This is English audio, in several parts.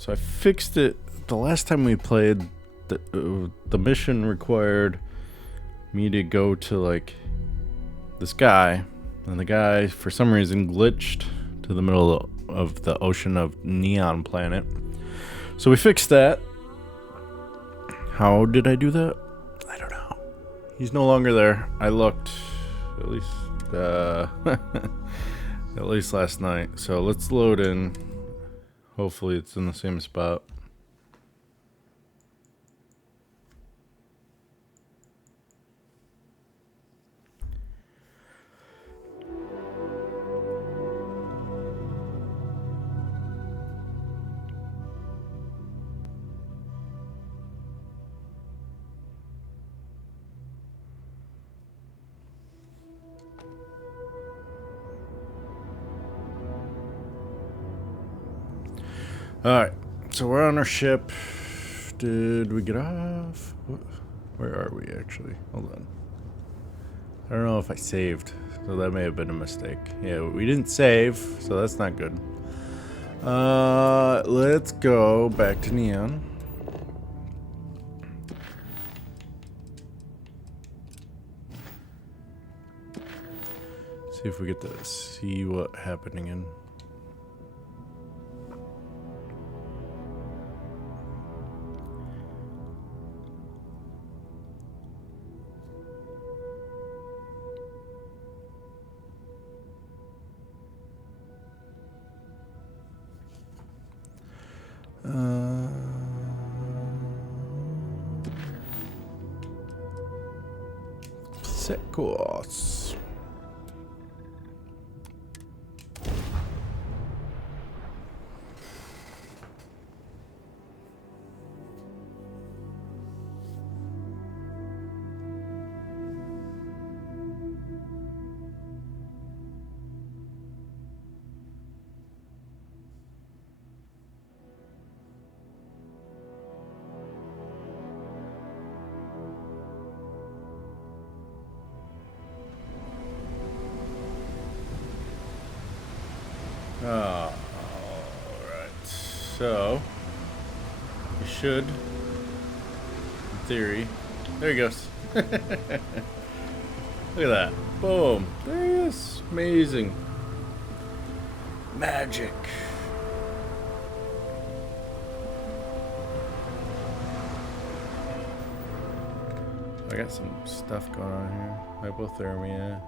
So I fixed it. The last time we played, the mission required me to go to like this guy, and the guy for some reason glitched to the middle of the ocean of Neon Planet. So we fixed that. How did I do that? I don't know. He's no longer there. I looked, at least at least last night. So let's load in. Hopefully it's in the same spot. Alright, so we're on our ship. Did we get off? Where are we actually? Hold on. I don't know if I saved, so that may have been a mistake. Yeah, we didn't save, so that's not good. Let's go back to Neon. See if we get to see what happening in. Course. Alright, so you should, in theory, there he goes. Look at that. Boom. There he is. Amazing. Magic. I got some stuff going on here. Hypothermia.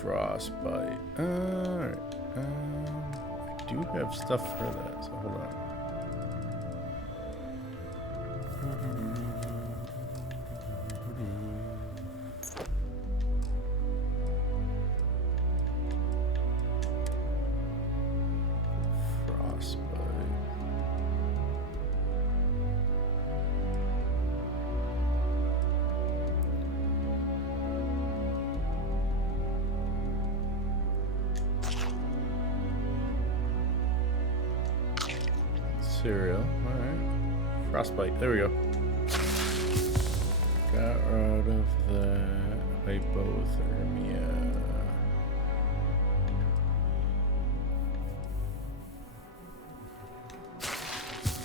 Frostbite. Alright. I do have stuff for that, so hold on. Frostbite. Cereal. Alright. Frostbite. There we go. Got rid of that hypothermia.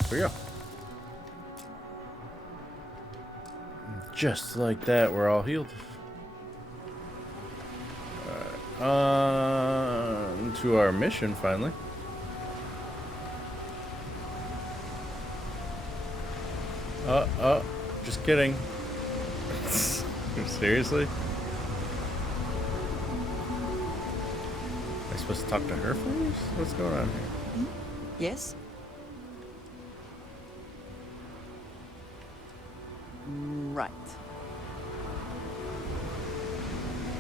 There we go. Just like that, we're all healed. Alright. On to our mission finally. Just kidding. Seriously? Am I supposed to talk to her first? What's going on here? Yes? Right.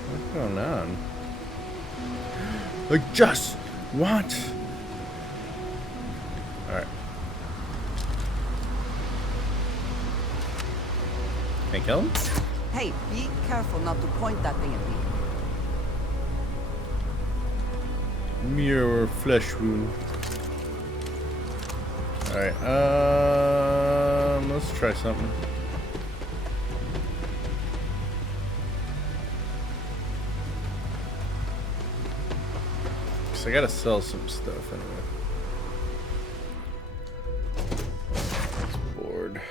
What's going on? I just want... Alright. Can I kill him? Hey, be careful not to point that thing at me. Mirror flesh wound. Alright, let's try something. Because I gotta sell some stuff anyway. It's bored.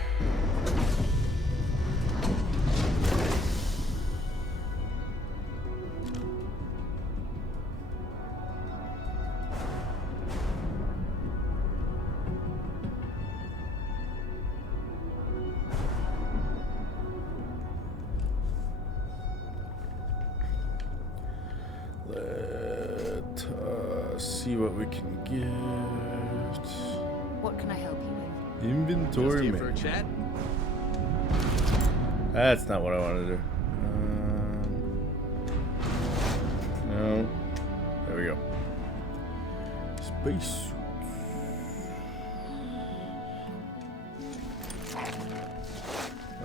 Let us see what we can get. What can I help you with? Inventory Just here for a man. chat? That's not what I want to do. No. There we go. Space.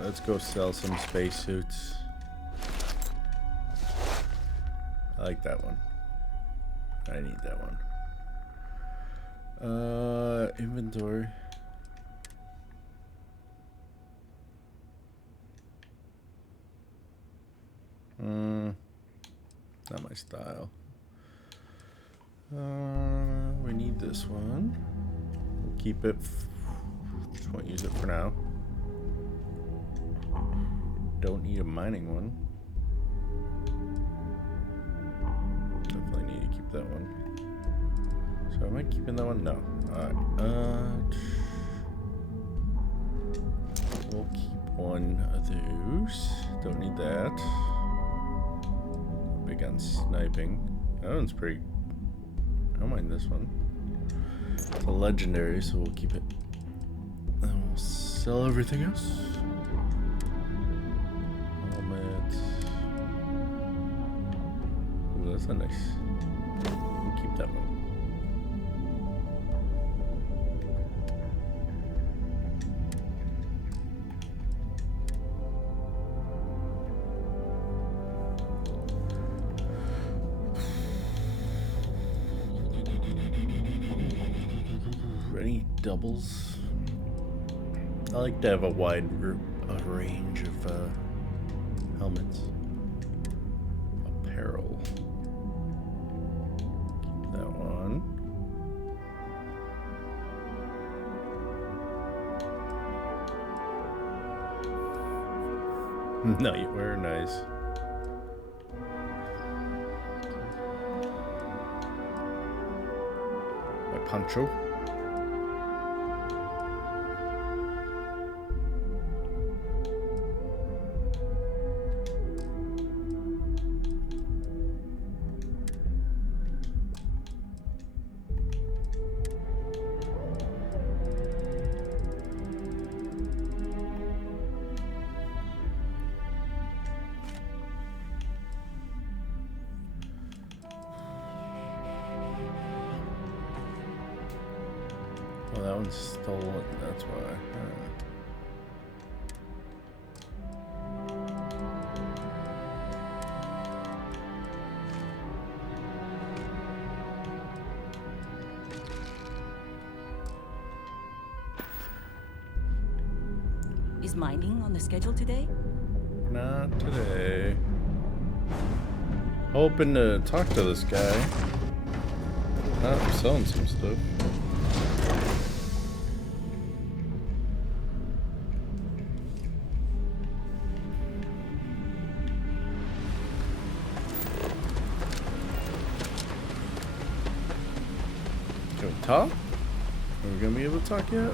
Let's go sell some spacesuits. I like that one. I need that one. Inventory. Not my style. We need this one. We'll keep it. Just won't use it for now. Don't need a mining one. Definitely need to keep that one. So am I keeping that one? No. Alright. We'll keep one of those. Don't need that. Big on sniping. That one's pretty. I don't mind this one. It's a legendary, so we'll keep it. And we'll sell everything else. Helmet. Ooh, that's not nice. We'll keep that one. Any doubles? I like to have a wide range of helmets. Apparel. Keep that one. Nightwear, nice. My poncho. Oh, that one's stolen, that's why. Is mining on the schedule today? Not today. Hoping to talk to this guy. I'm selling some stuff. Can we talk? Are we gonna be able to talk yet?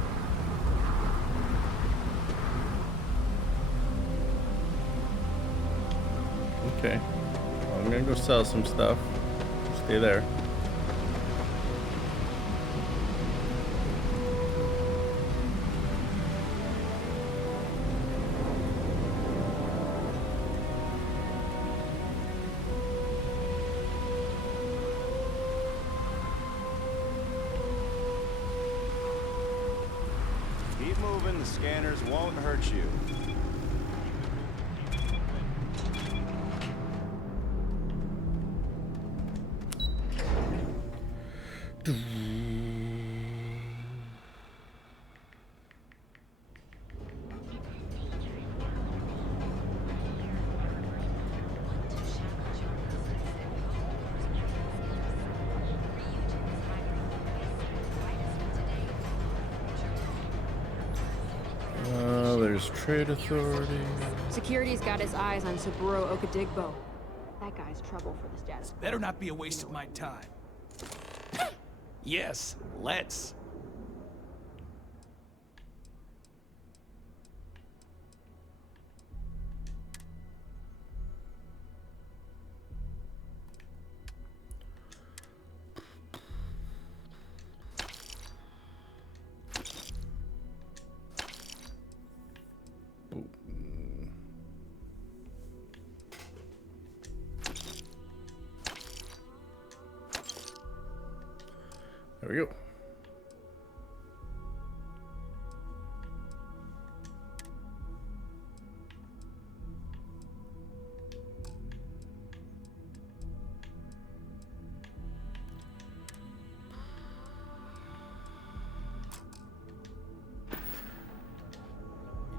Okay. Well, I'm gonna go sell some stuff. Stay there. Keep moving, the scanners won't hurt you. Trade Authority. Security's got his eyes on Saburo Okadigbo. That guy's trouble for the status. Better not be a waste of my time. Yes, let's. There we go.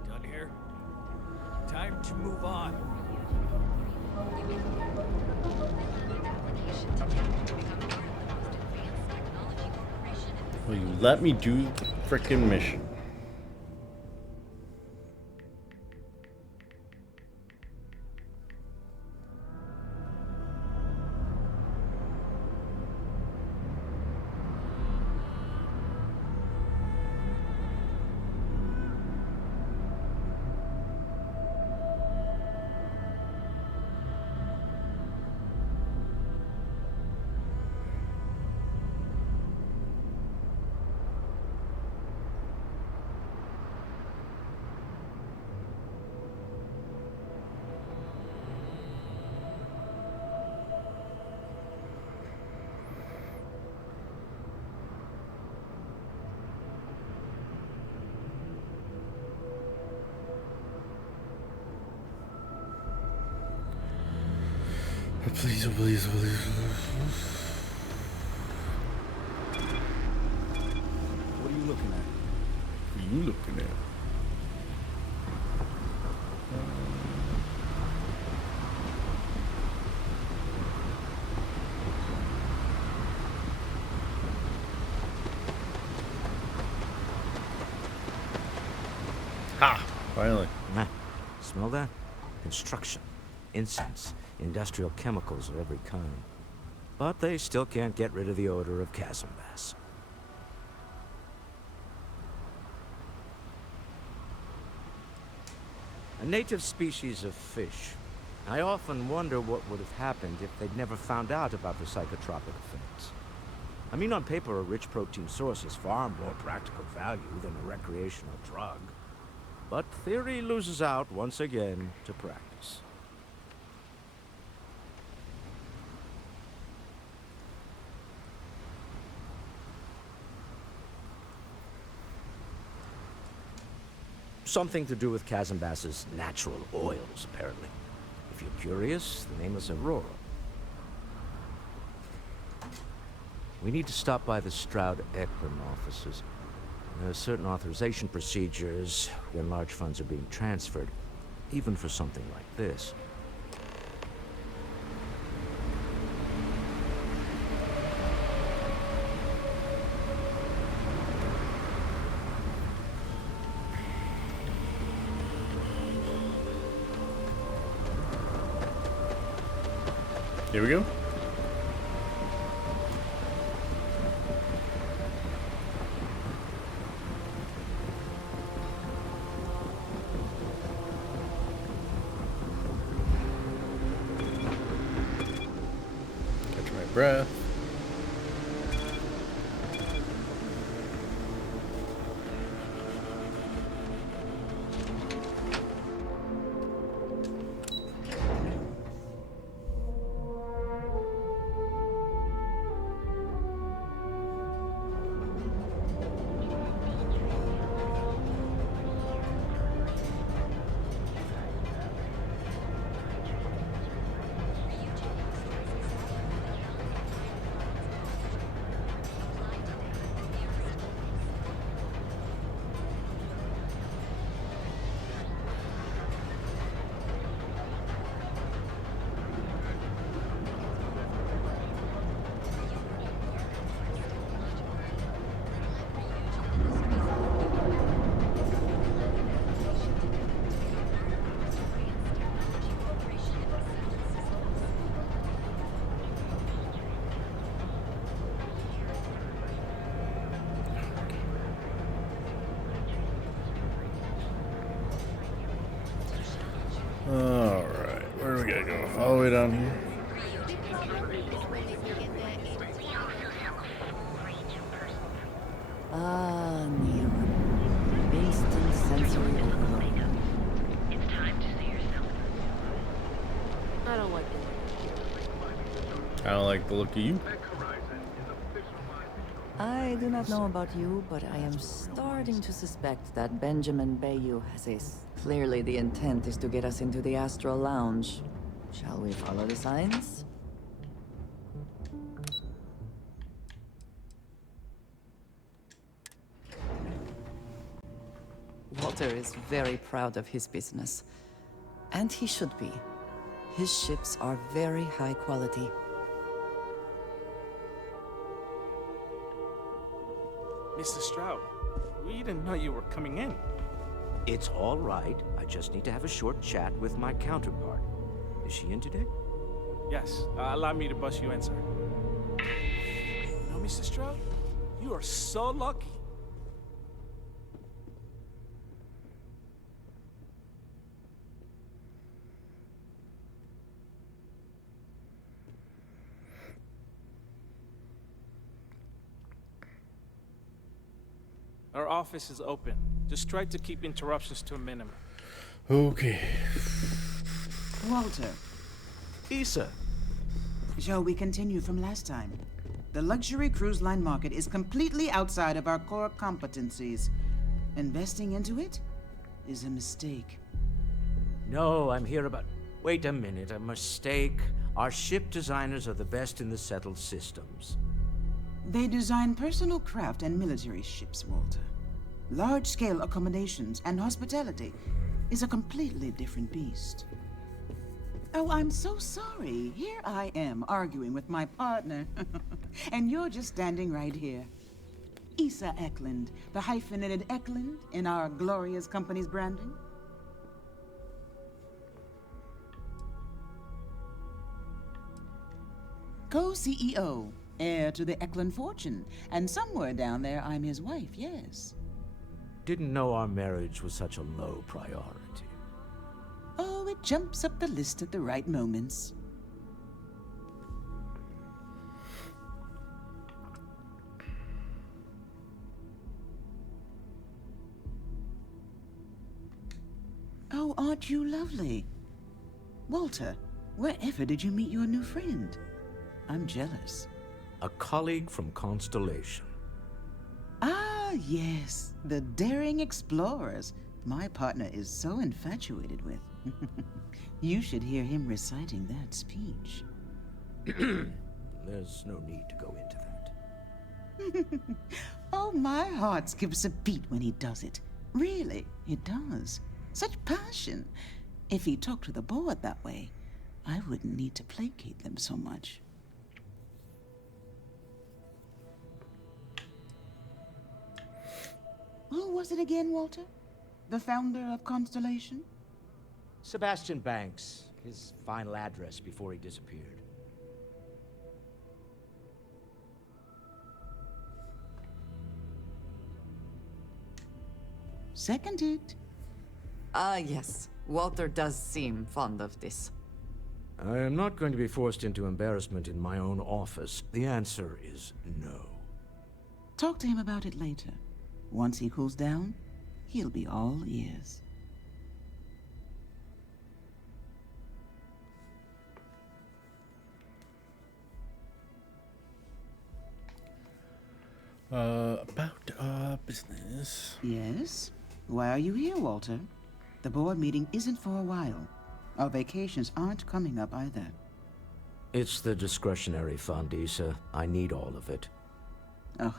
You done here? Time to move on. Will you let me do the frickin' mission? Please, please, please. What are you looking at? What are you looking at? Ha! Finally. Nah, smell that? Construction, incense, industrial chemicals of every kind. But they still can't get rid of the odor of chasm bass. A native species of fish. I often wonder what would have happened if they'd never found out about the psychotropic effects. I mean, on paper, a rich protein source is far more practical value than a recreational drug. But theory loses out once again to practice. Something to do with chasm bass's natural oils, apparently. If you're curious, the name is Aurora. We need to stop by the Stroud-Eklund offices. There are certain authorization procedures when large funds are being transferred, even for something like this. Here we go. Catch my breath. All the way down here. Ah, Neon. Instant sensory overload. I don't like it. I don't like the look of you. I do not know about you, but I am starting to suspect that Benjamin Bayou has ace. Clearly the intent is to get us into the Astral Lounge. Shall we follow the signs? Walter is very proud of his business. And he should be. His ships are very high quality. Mr. Stroud, we didn't know you were coming in. It's all right. I just need to have a short chat with my counterpart. Is she in today? Yes, allow me to bust you in, sir. No, Mr. Stroud, you are so lucky. Our office is open. Just try to keep interruptions to a minimum. Okay. Walter, Issa. shall we continue from last time? The luxury cruise line market is completely outside of our core competencies. Investing into it is a mistake. No, I'm here about... Wait a minute, a mistake. Our ship designers are the best in the settled systems. They design personal craft and military ships, Walter. Large-scale accommodations and hospitality is a completely different beast. Oh, I'm so sorry. Here I am arguing with my partner. And you're just standing right here. Issa Eklund, the hyphenated Eklund in our glorious company's branding. Co-CEO, heir to the Eklund fortune, and somewhere down there I'm his wife, yes. Didn't know our marriage was such a low priority. Oh, it jumps up the list at the right moments. Oh, aren't you lovely? Walter, wherever did you meet your new friend? I'm jealous. A colleague from Constellation. Ah, yes, the daring explorers my partner is so infatuated with. You should hear him reciting that speech. There's no need to go into that. Oh, my heart skips a beat when he does it. Really, it does. Such passion. If he talked to the board that way, I wouldn't need to placate them so much. Who was it again, Walter? The founder of Constellation? Sebastian Banks, his final address before he disappeared. Seconded. Ah, yes. Walter does seem fond of this. I am not going to be forced into embarrassment in my own office. The answer is no. Talk to him about it later. Once he cools down, he'll be all ears. About business. Yes? Why are you here, Walter? The board meeting isn't for a while. Our vacations aren't coming up either. It's the discretionary fund, Issa. I need all of it. Oh,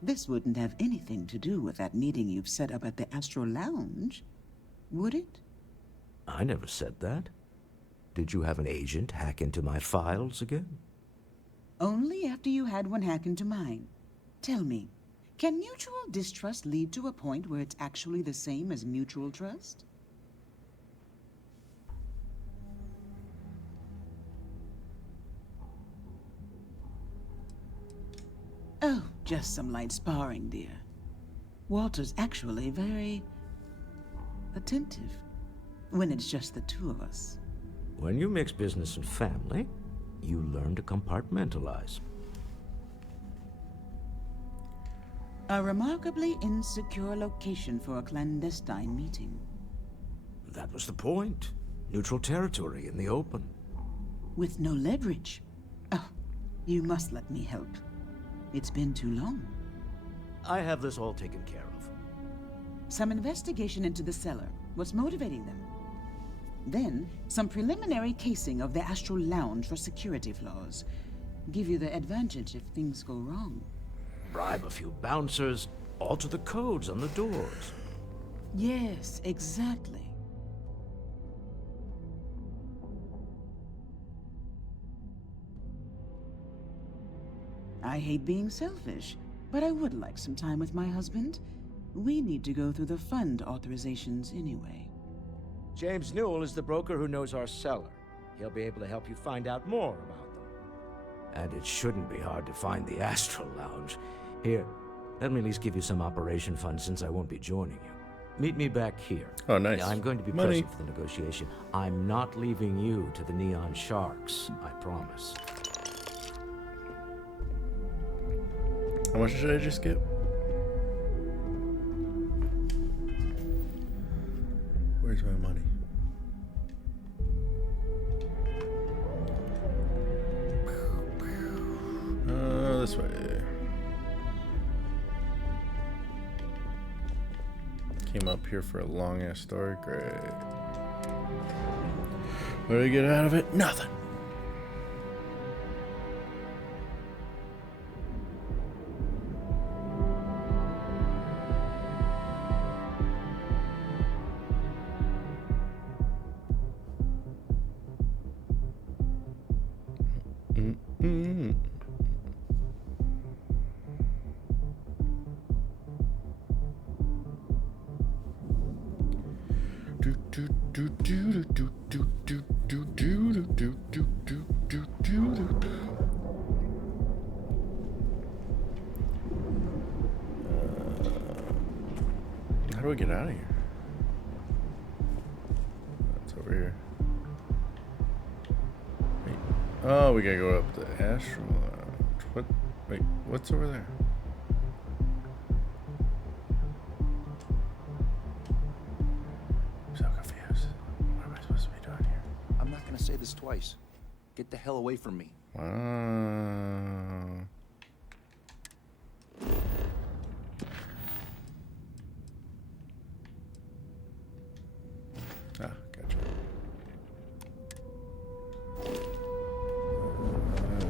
this wouldn't have anything to do with that meeting you've set up at the Astral Lounge, would it? I never said that. Did you have an agent hack into my files again? Only after you had one hack into mine. Tell me, can mutual distrust lead to a point where it's actually the same as mutual trust? Oh, just some light sparring, dear. Walter's actually very attentive when it's just the two of us. When you mix business and family, you learn to compartmentalize. A remarkably insecure location for a clandestine meeting. That was the point. Neutral territory in the open. With no leverage. Oh, you must let me help. It's been too long. I have this all taken care of. Some investigation into the cellar. What's motivating them? Then, some preliminary casing of the Astral Lounge for security flaws. Give you the advantage if things go wrong. Bribe a few bouncers, alter the codes on the doors. Yes, exactly. I hate being selfish, but I would like some time with my husband. We need to go through the fund authorizations anyway. James Newell is the broker who knows our cellar. He'll be able to help you find out more about them. And it shouldn't be hard to find the Astral Lounge. Here, let me at least give you some operation funds since I won't be joining you. Meet me back here. Oh, nice. I'm going to be Money. present for the negotiation. I'm not leaving you to the Neon Sharks, I promise. How much did I just get? Where's my money? This way. Came up here for a long ass story. Great. What do I get out of it? Nothing. How do I get out of here? It's over here. Wait. Oh, we gotta go up the Astral Lounge. What? Wait, what's over there? I'm so confused. What am I supposed to be doing here? I'm not gonna say this twice. Get the hell away from me. Wow. Ah, gotcha.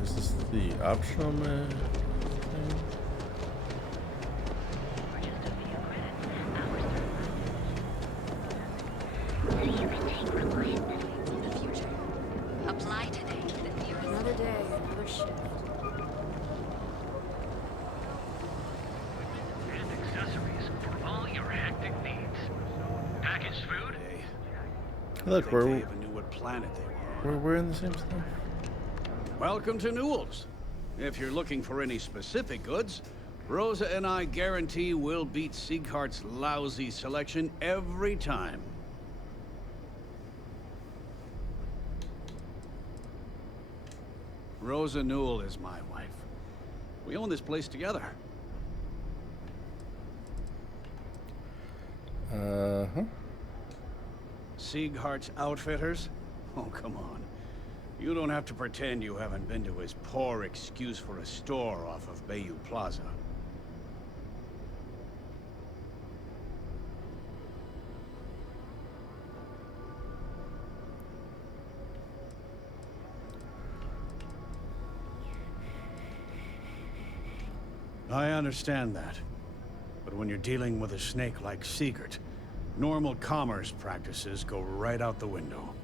Is this the optional thing? Apply today to the nearest. Another day, another shift. And accessories for all your hectic needs. Packaged food? Look, They we're even knew what planet they were on. we're in the same stuff. Welcome to Newell's. If you're looking for any specific goods, Rosa and I guarantee we'll beat Sieghart's lousy selection every time. Rosa Newell is my wife. We own this place together. Uh-huh. Sieghart's Outfitters? Oh, come on. You don't have to pretend you haven't been to his poor excuse for a store off of Bayou Plaza. I understand that. But when you're dealing with a snake like Siegert, normal commerce practices go right out the window.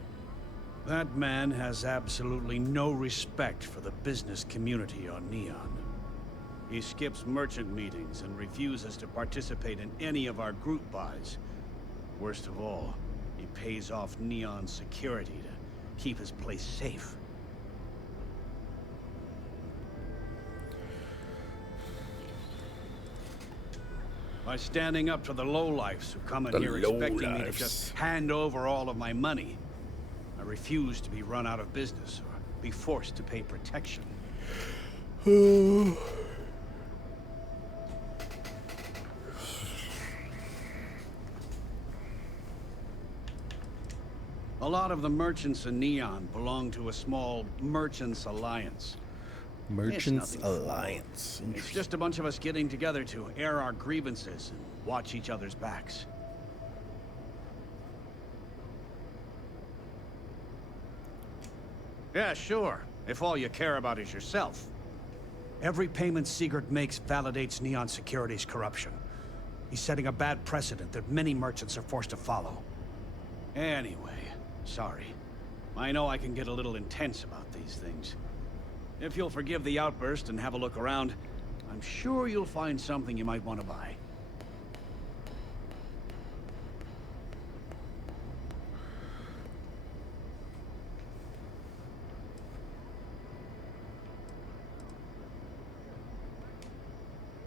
That man has absolutely no respect for the business community on Neon. He skips merchant meetings and refuses to participate in any of our group buys. Worst of all, he pays off Neon security to keep his place safe. By standing up to the lowlifes who come in The here expecting me to lowlifes. just hand over all of my money. I refuse to be run out of business or be forced to pay protection. A lot of the merchants in Neon belong to a small Merchants Alliance. Merchants It's nothing Alliance. formal. It's just a bunch of us getting together to air our grievances and watch each other's backs. Yeah, sure. If all you care about is yourself. Every payment Sigurd makes validates Neon Security's corruption. He's setting a bad precedent that many merchants are forced to follow. Anyway, sorry. I know I can get a little intense about these things. If you'll forgive the outburst and have a look around, I'm sure you'll find something you might want to buy.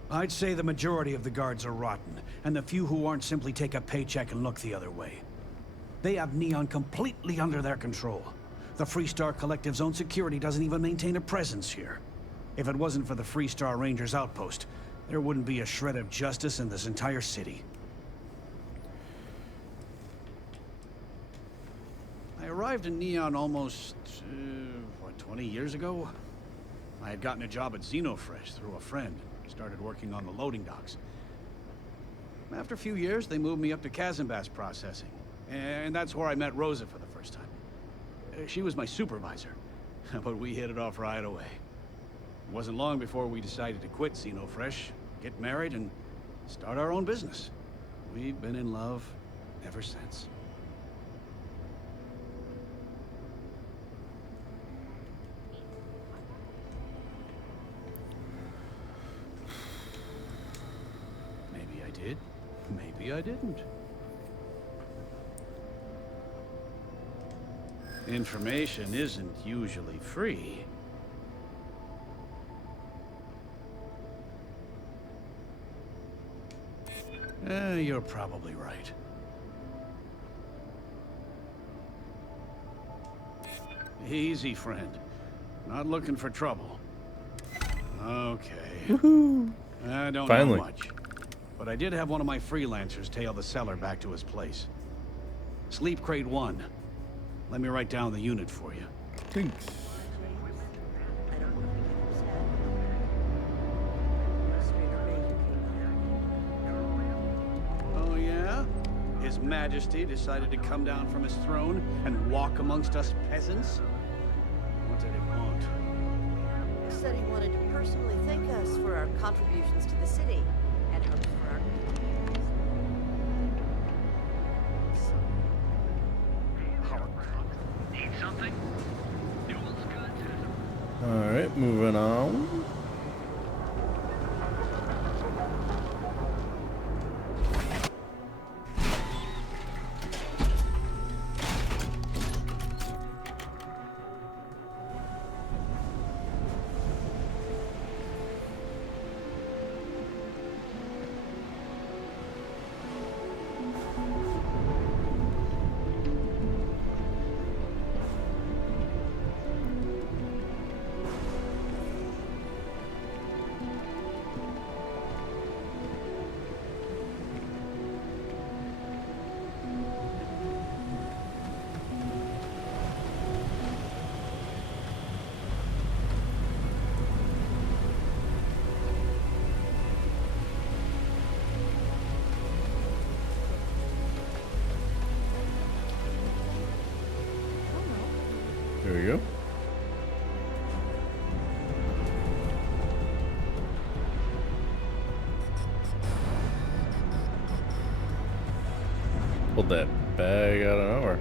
I'd say the majority of the guards are rotten, and the few who aren't simply take a paycheck and look the other way. They have Neon completely under their control. The Freestar Collective's own security doesn't even maintain a presence here. If it wasn't for the Freestar Rangers outpost, there wouldn't be a shred of justice in this entire city. I arrived in Neon almost, 20 years ago? I had gotten a job at Xenofresh through a friend. Started working on the loading docks. After a few years, they moved me up to Kazanbass processing. And that's where I met Rosa for the first time. She was my supervisor, but we hit it off right away. It wasn't long before we decided to quit Xenofresh, get married, and start our own business. We've been in love ever since. Maybe I did, maybe I didn't. Information isn't usually free. You're probably right. Easy, friend. Not looking for trouble. Okay. Woohoo! I don't Finally. know much. But I did have one of my freelancers tail the seller back to his place. Sleep Crate 1. Let me write down the unit for you. Thanks. Oh yeah? His Majesty decided to come down from his throne and walk amongst us peasants? What did he want? Said he wanted to personally thank us for our contributions to the city and hopes for our Need something? Fuel's good. Alright, moving on. There we go. Pulled that bag out of nowhere.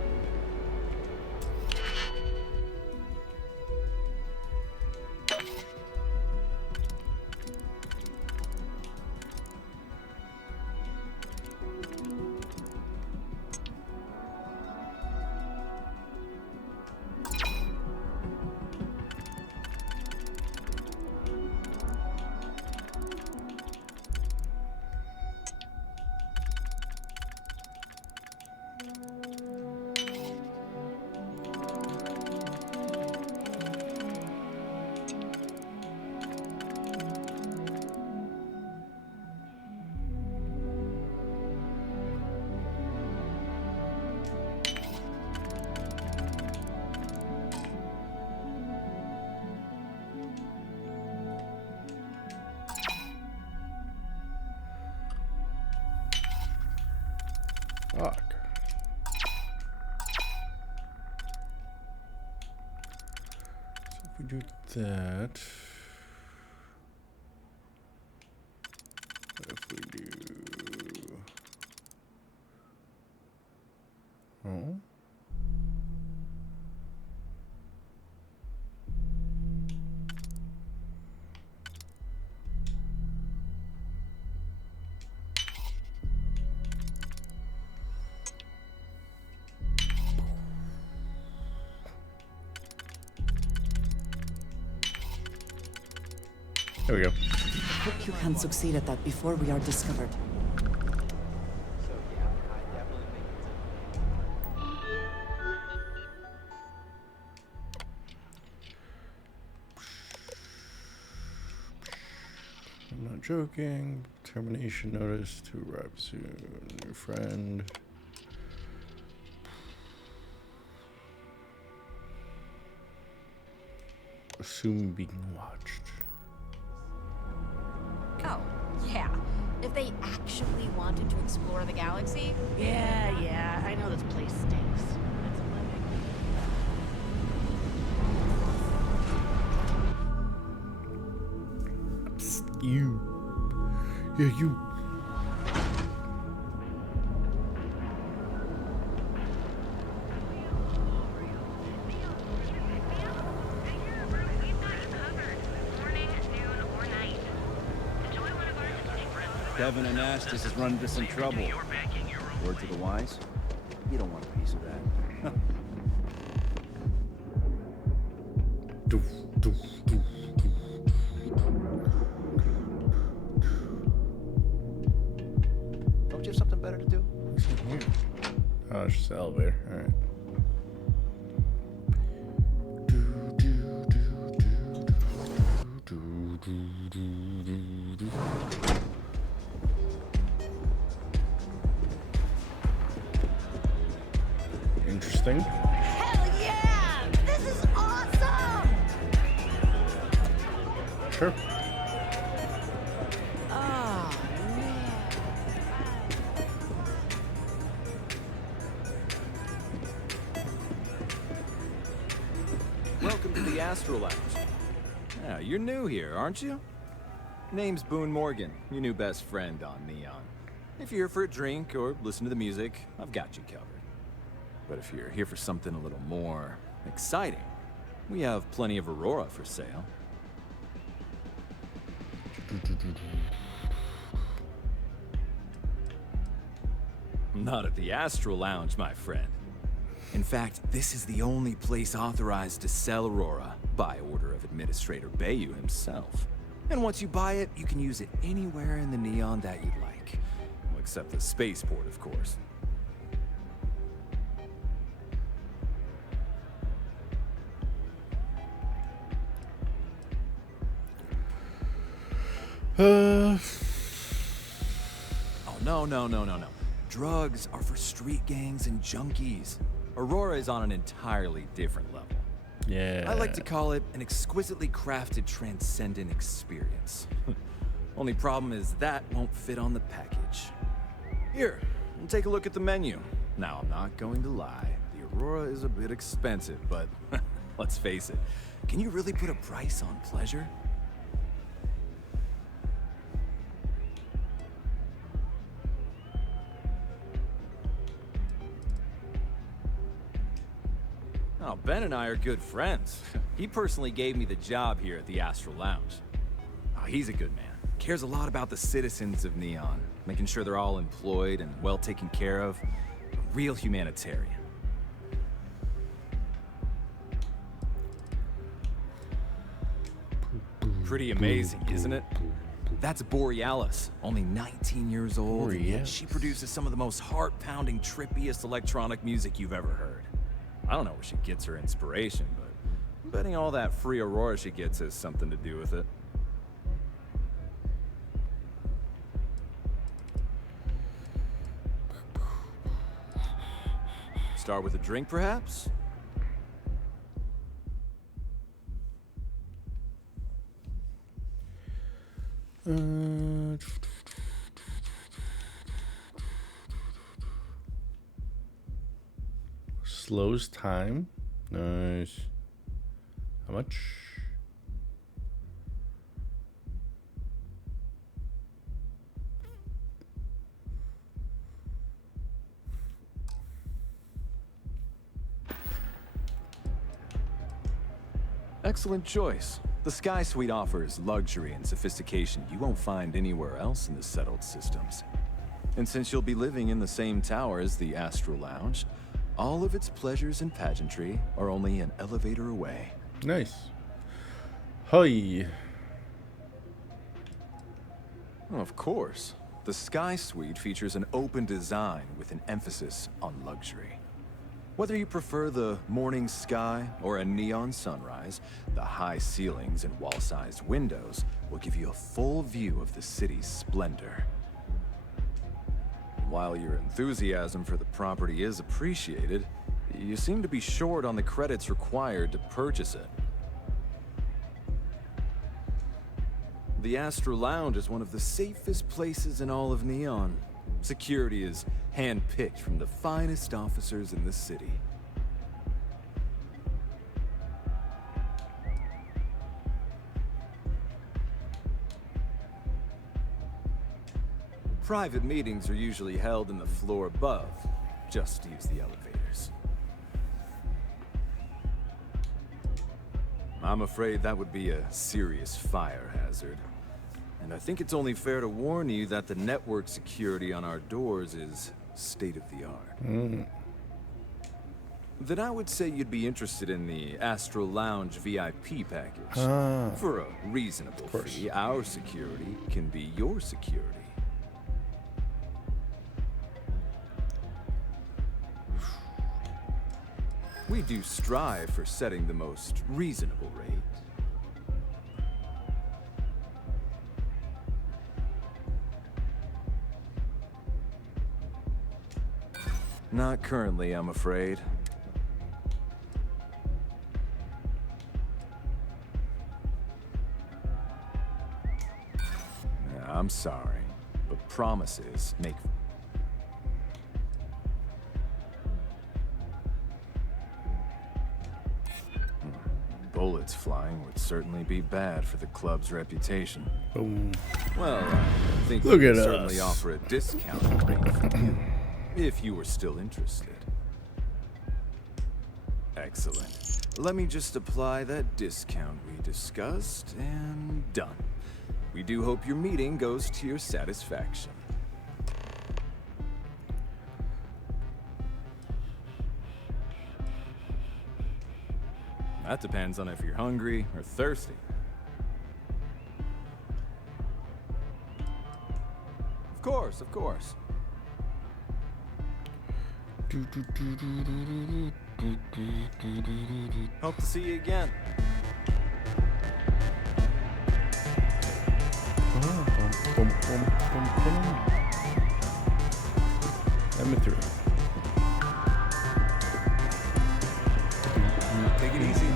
Fuck. So if we do that, what if we do? Oh. There we go. Hope you can succeed at that before we are discovered. I'm not joking. Termination notice to arrive soon. New friend. Assume being watched. Oh, yeah. If they actually wanted to explore the galaxy. Yeah, I know this place stinks. It's Psst, you. Yeah, you. Devin and Astis has run into some trouble. Word to the wise? You don't want a piece of that. Doof, doof, doof, doof. Don't you have something better to do? What's in here? Oh, it's just the elevator. All right. Interesting. Hell yeah! This is awesome! Sure. Oh, man. Welcome to the Astro Lounge. Yeah, you're new here, aren't you? Name's Boone Morgan, your new best friend on Neon. If you're here for a drink or listen to the music, I've got you covered. But if you're here for something a little more exciting, we have plenty of Aurora for sale. Not at the Astro Lounge, my friend. In fact, this is the only place authorized to sell Aurora by order of Administrator Bayou himself. And once you buy it, you can use it anywhere in the Neon that you'd like. Well, except the spaceport, of course. Oh, no. Drugs are for street gangs and junkies. Aurora is on an entirely different level. Yeah. I like to call it an exquisitely crafted transcendent experience. Only problem is that won't fit on the package. Here, take a look at the menu. Now, I'm not going to lie. The Aurora is a bit expensive, but let's face it. Can you really put a price on pleasure? Oh, Ben and I are good friends. He personally gave me the job here at the Astral Lounge. Oh, he's a good man. Cares a lot about the citizens of Neon, making sure they're all employed and well taken care of. A real humanitarian. Pretty amazing, isn't it? That's Borealis, only 19 years old, and yet she produces some of the most heart-pounding, trippiest electronic music you've ever heard. I don't know where she gets her inspiration, but I'm betting all that free Aurora she gets has something to do with it. Start with a drink, perhaps? Slows time. Nice. How much? Excellent choice. The Sky Suite offers luxury and sophistication you won't find anywhere else in the settled systems. And since you'll be living in the same tower as the Astral Lounge, all of its pleasures and pageantry are only an elevator away. Nice. Hi. Of course. The Sky Suite features an open design with an emphasis on luxury. Whether you prefer the morning sky or a neon sunrise, the high ceilings and wall-sized windows will give you a full view of the city's splendor. While your enthusiasm for the property is appreciated, you seem to be short on the credits required to purchase it. The Astral Lounge is one of the safest places in all of Neon. Security is hand-picked from the finest officers in the city. Private meetings are usually held in the floor above. Just use the elevators. I'm afraid that would be a serious fire hazard. And I think it's only fair to warn you that the network security on our doors is state-of-the-art. Then I would say you'd be interested in the Astral Lounge VIP package. For a reasonable fee, our security can be your security. We do strive for setting the most reasonable rate. Not currently, I'm afraid. I'm sorry, but promises make... Bullets flying would certainly be bad for the club's reputation. Boom. Well, I think Look we at could certainly us. offer a discount rate for you, if you were still interested. Excellent. Let me just apply that discount we discussed, and done. We do hope your meeting goes to your satisfaction. That depends on if you're hungry or thirsty. Of course, of course. Hope to see you again. Let me through. Take it easy.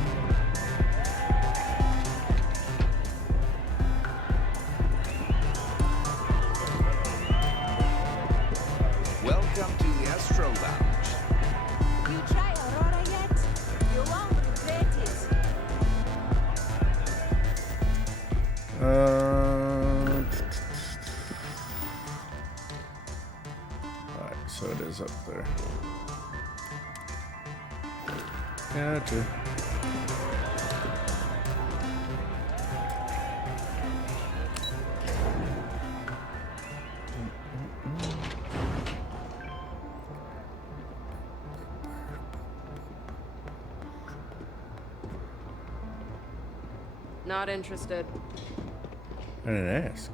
Welcome to the Astro Lounge. You try Aurora yet? You won't regret it. Alright, so it is up there. Gotcha. Not interested. I didn't ask.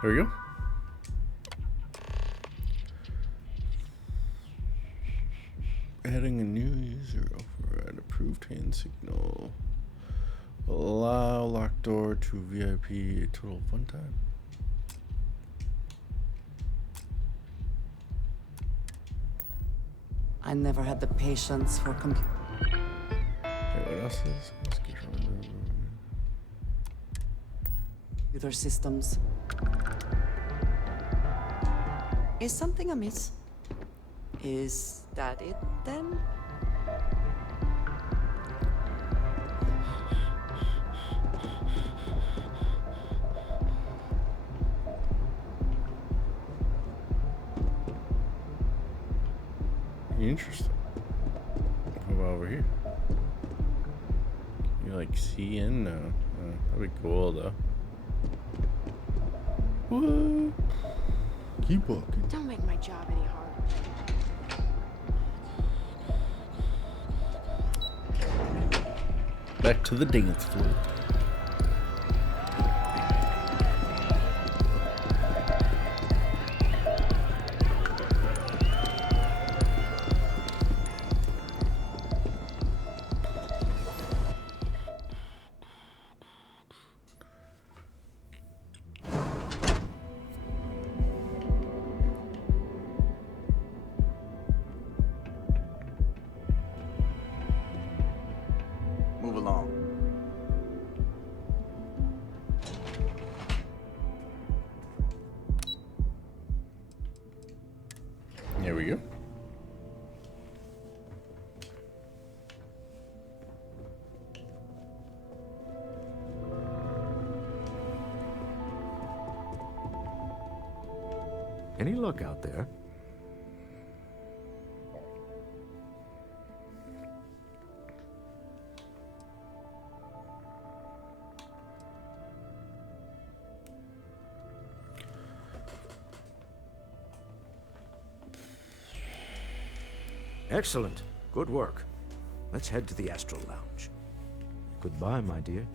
There we go. Propane signal. Allow locked door to VIP. A total of 1 time. I never had the patience for Okay, what else is? Let's get computer systems. Is something amiss? Is that it then? Interesting. How about over here? You like see in? No. That'd be cool though. What? Keep walking. Don't make my job any harder. Back to the dance floor. Move along. There we go. Any luck out there? Excellent. Good work. Let's head to the Astro Lounge. Goodbye, my dear.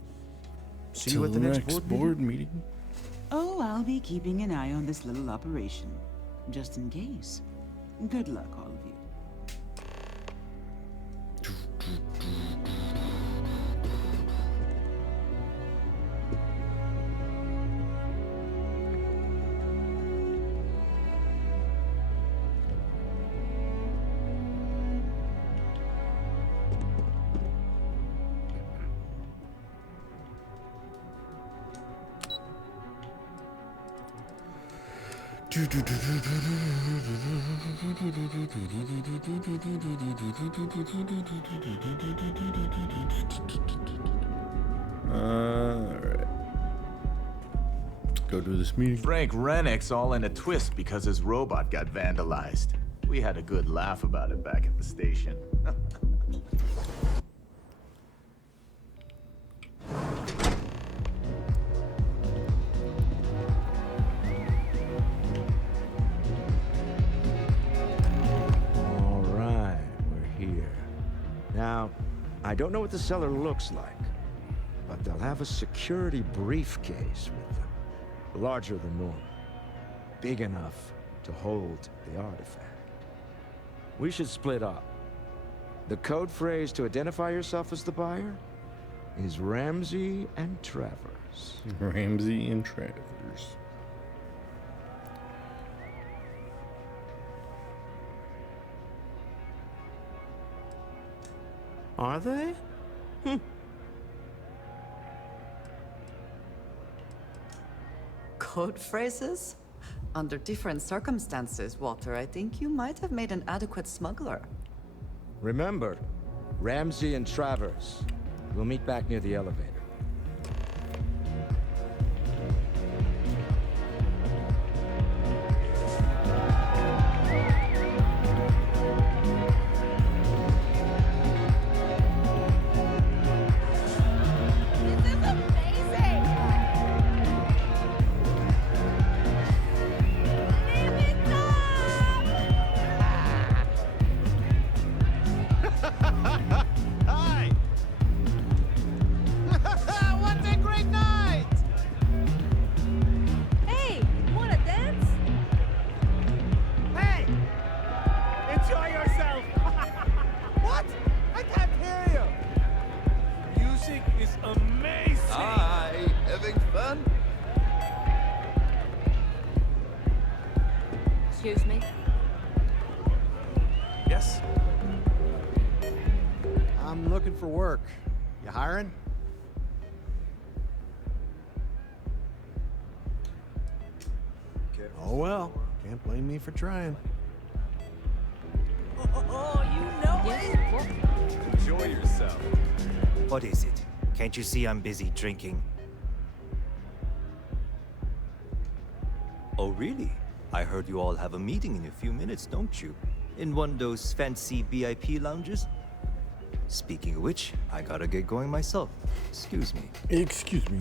See you Till at the next board meeting. Oh, I'll be keeping an eye on this little operation, just in case. Good luck, all of you. Alright. Go do this meeting. Frank Rennick's all in a twist because his robot got vandalized. We had a good laugh about it back at the station. Now, I don't know what the cellar looks like, but they'll have a security briefcase with them. Larger than normal. Big enough to hold the artifact. We should split up. The code phrase to identify yourself as the buyer is Ramsey and Travers. Ramsey and Travers. Are they? Code phrases? Under different circumstances, Walter, I think you might have made an adequate smuggler. Remember, Ramsey and Travers. We'll meet back near the elevator. Hi! I'm looking for work. You hiring? Oh well, can't blame me for trying. Oh, you know it! Enjoy yourself. What is it? Can't you see I'm busy drinking? Oh, really? I heard you all have a meeting in a few minutes, don't you? In one of those fancy VIP lounges? Speaking of which, I gotta get going myself. Excuse me. Excuse me.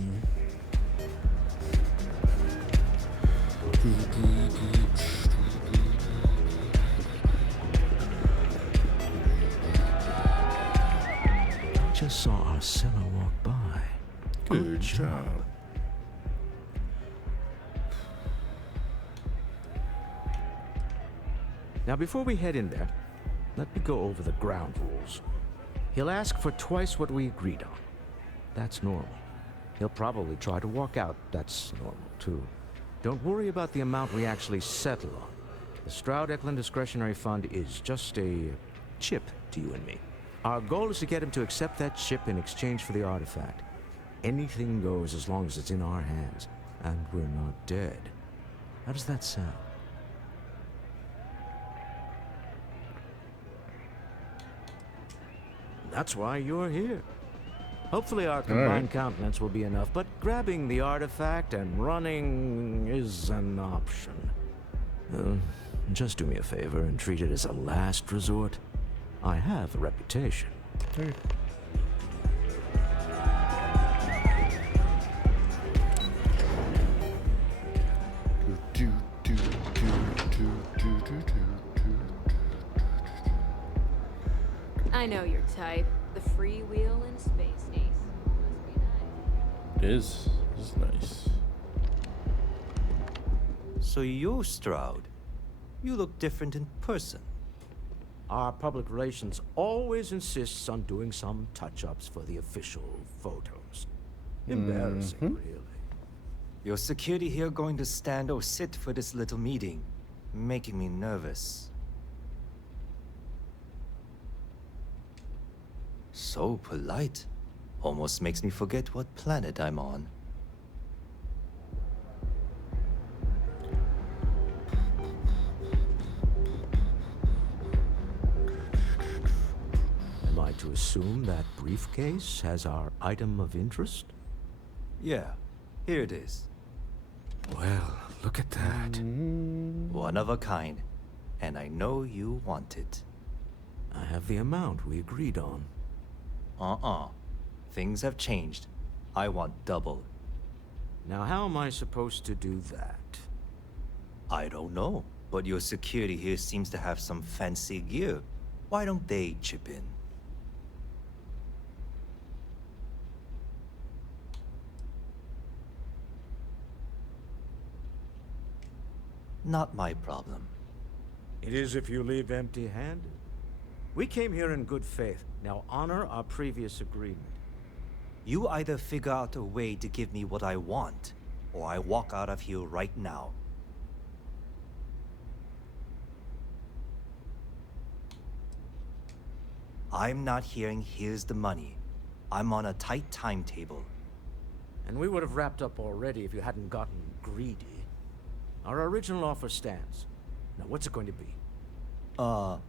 Just saw our seller walk by. Good job. Now, before we head in there, let me go over the ground rules. He'll ask for twice what we agreed on. That's normal. He'll probably try to walk out. That's normal, too. Don't worry about the amount we actually settle on. The Stroud-Eklund Discretionary Fund is just a chip to you and me. Our goal is to get him to accept that chip in exchange for the artifact. Anything goes as long as it's in our hands, and we're not dead. How does that sound? That's why you're here. Hopefully our combined countenance will be enough, but grabbing the artifact and running is an option. Just do me a favor and treat it as a last resort. I have a reputation. Hey. I know your type. The freewheel in space. Must be nice. It is. It's nice. So you're Stroud. You look different in person. Our public relations always insists on doing some touch-ups for the official photos. Embarrassing, really. Your security here going to stand or sit for this little meeting, making me nervous. So polite. Almost makes me forget what planet I'm on. Am I to assume that briefcase has our item of interest? Yeah, here it is. Well, look at that. One of a kind. And I know you want it. I have the amount we agreed on. Things have changed. I want double. Now, how am I supposed to do that? I don't know, but your security here seems to have some fancy gear. Why don't they chip in? Not my problem. It is if you leave empty-handed. We came here in good faith. Now honor our previous agreement. You either figure out a way to give me what I want, or I walk out of here right now. I'm not hearing here's the money. I'm on a tight timetable. And we would have wrapped up already if you hadn't gotten greedy. Our original offer stands. Now what's it going to be? All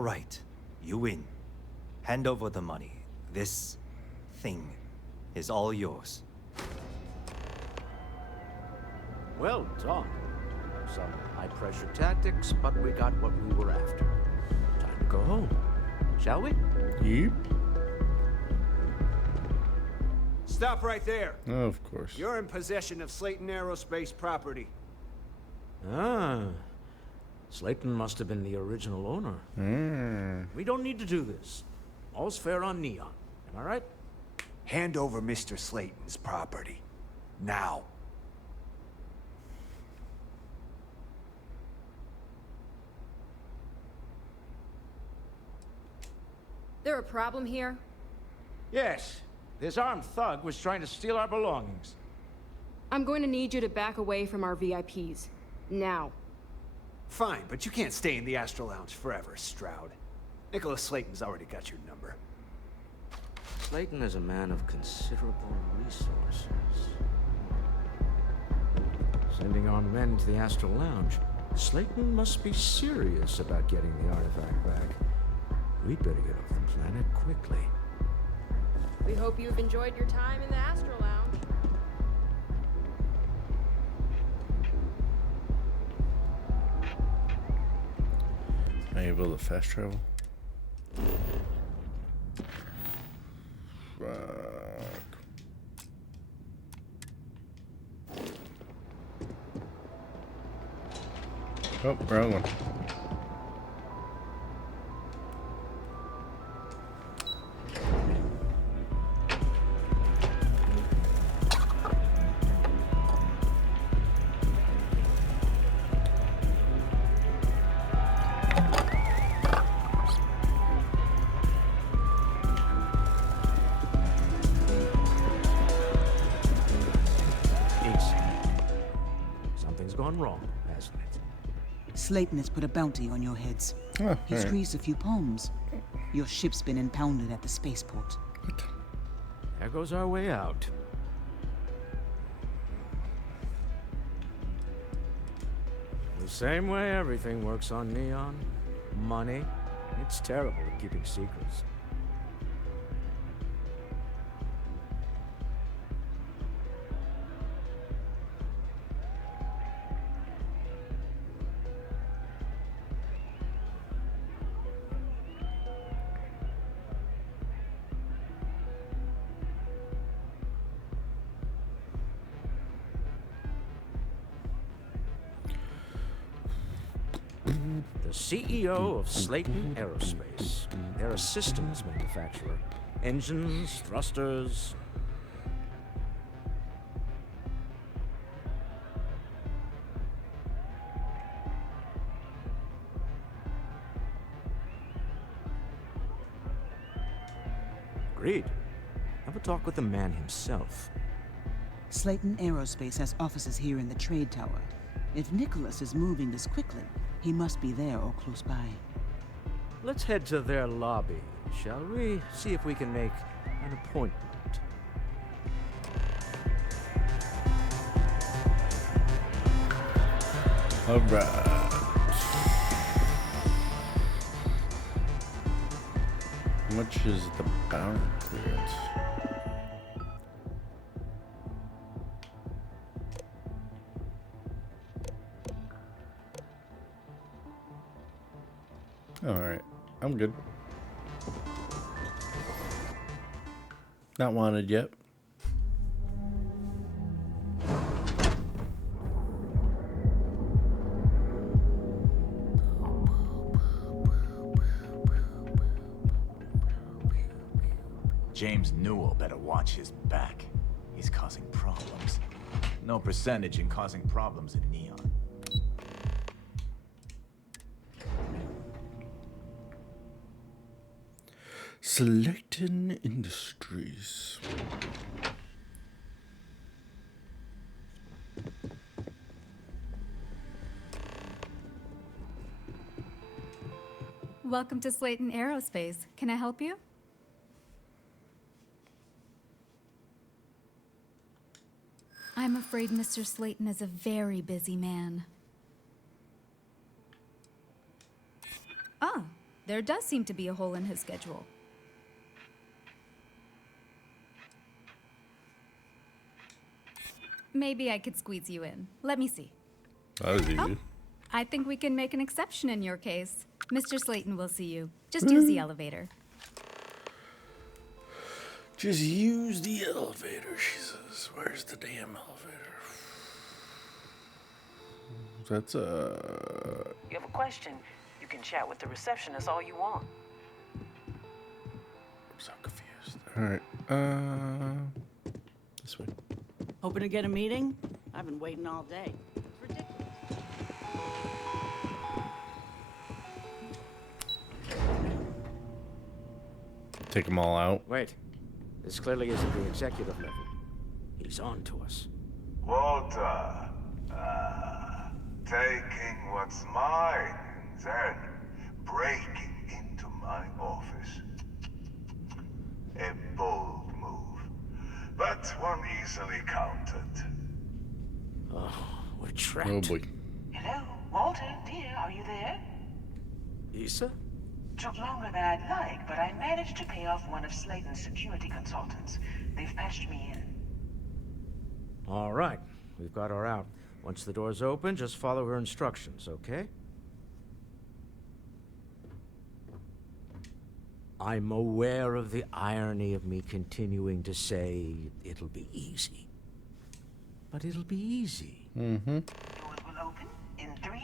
right, you win. Hand over the money. This thing is all yours. Well done. Some high-pressure tactics, but we got what we were after. Time to go home. Shall we? Yep. Stop right there. Of course. You're in possession of Slayton Aerospace property. Ah. Slayton must have been the original owner. We don't need to do this. All's fair on Neon. Am I right? Hand over Mr. Slayton's property. Now. There a problem here? Yes. This armed thug was trying to steal our belongings. I'm going to need you to back away from our VIPs. Now. Fine, but you can't stay in the Astral Lounge forever, Stroud. Nicholas Slayton's already got your number. Slayton is a man of considerable resources. Sending armed men to the Astral Lounge. Slayton must be serious about getting the artifact back. We'd better get off the planet quickly. We hope you've enjoyed your time in the Astro Lounge. Am I able to fast travel? Fuck. Oh, wrong one. Something's gone wrong, hasn't it? Slayton has put a bounty on your heads. Oh, He's alright. greased a few palms. Your ship's been impounded at the spaceport. There goes our way out. The same way everything works on Neon. Money. It's terrible at keeping secrets. The CEO of Slayton Aerospace. They're a systems manufacturer. Engines, thrusters. Agreed. Have a talk with the man himself. Slayton Aerospace has offices here in the trade tower. If Nicholas is moving this quickly, he must be there or close by. Let's head to their lobby, shall we? See if we can make an appointment. Alright. How much is the bounty clearance? Alright, I'm good. Not wanted yet. James Newell better watch his back. He's causing problems. No percentage in causing problems in Neon. Slayton Industries. Welcome to Slayton Aerospace. Can I help you? I'm afraid Mr. Slayton is a very busy man. Ah, there does seem to be a hole in his schedule. Maybe I could squeeze you in. Let me see. That was easy. I think we can make an exception in your case. Mr. Slayton will see you. Just use the elevator. Just use the elevator, she says. Where's the damn elevator? That's You have a question, you can chat with the receptionist all you want. I'm so confused. Alright, this way. Hoping to get a meeting? I've been waiting all day. It's ridiculous. Take them all out. Wait. This clearly isn't the executive level. He's on to us. Walter. taking what's mine, then breaking into my office. A bold move, but one easily countered. Oh, we're trapped. Oh boy. Hello, Walter, dear, are you there? Issa? Took longer than I'd like, but I managed to pay off one of Slayton's security consultants. They've patched me in. All right, we've got her out. Once the door's open, just follow her instructions, okay? I'm aware of the irony of me continuing to say it'll be easy. But it'll be easy. Mm-hmm. Doors will open in 3,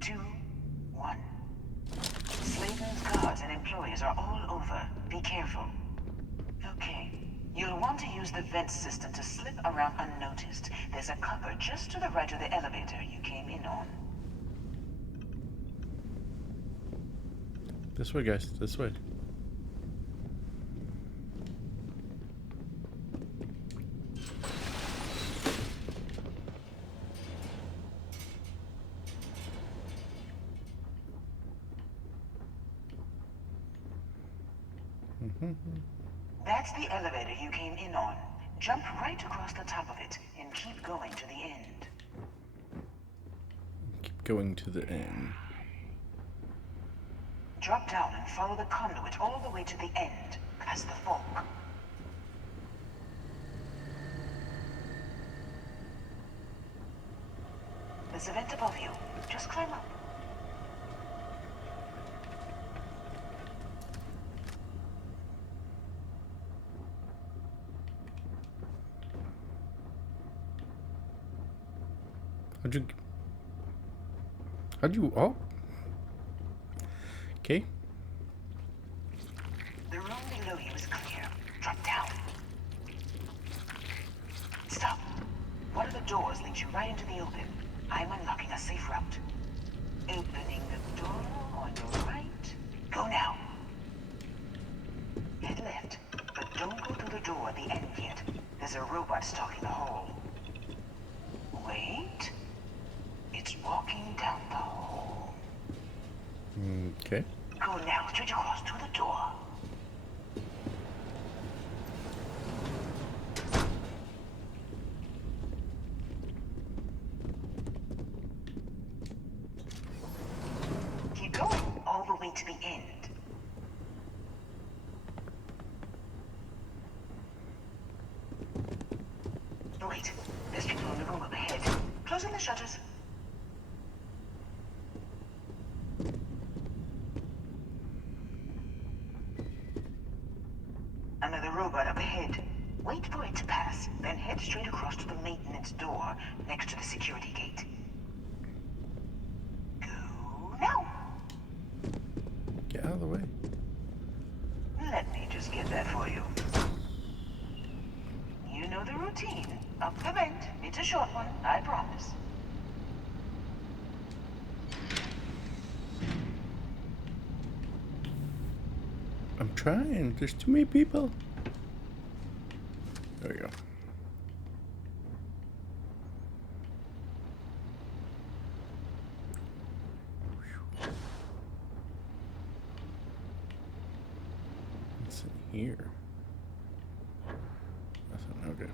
2, 1. Slayton's guards and employees are all over. Be careful. Okay. You'll want to use the vent system to slip around unnoticed. There's a cupboard just to the right of the elevator you came in on. This way, guys. This way. That's the elevator you came in on. Jump right across the top of it and keep going to the end. Keep going to the end. Drop down and follow the conduit all the way to the end, past the fork. There's a vent above you. Just climb up. How'd you, oh. Okay. The room below you is clear. Drop down. Stop. One of the doors leads you right into the open. I'm unlocking a safe route. Opening the door on your right. Go now. Head left, but don't go through the door at the end yet. There's a robot stalking the hall. Wait. It's walking down the hall. Okay. Go now, straight across to the door. Keep going, all the way to the end. Wait, there's people in the room up ahead. Closing the shutters. Another robot up ahead. Wait for it to pass, then head straight across to the maintenance door next to the security gate. Go now. Get out of the way. Let me just get that for you. You know the routine. Up the vent. It's a short one, I promise. I'm trying. There's too many people. There we go. What's in here? Nothing. Okay.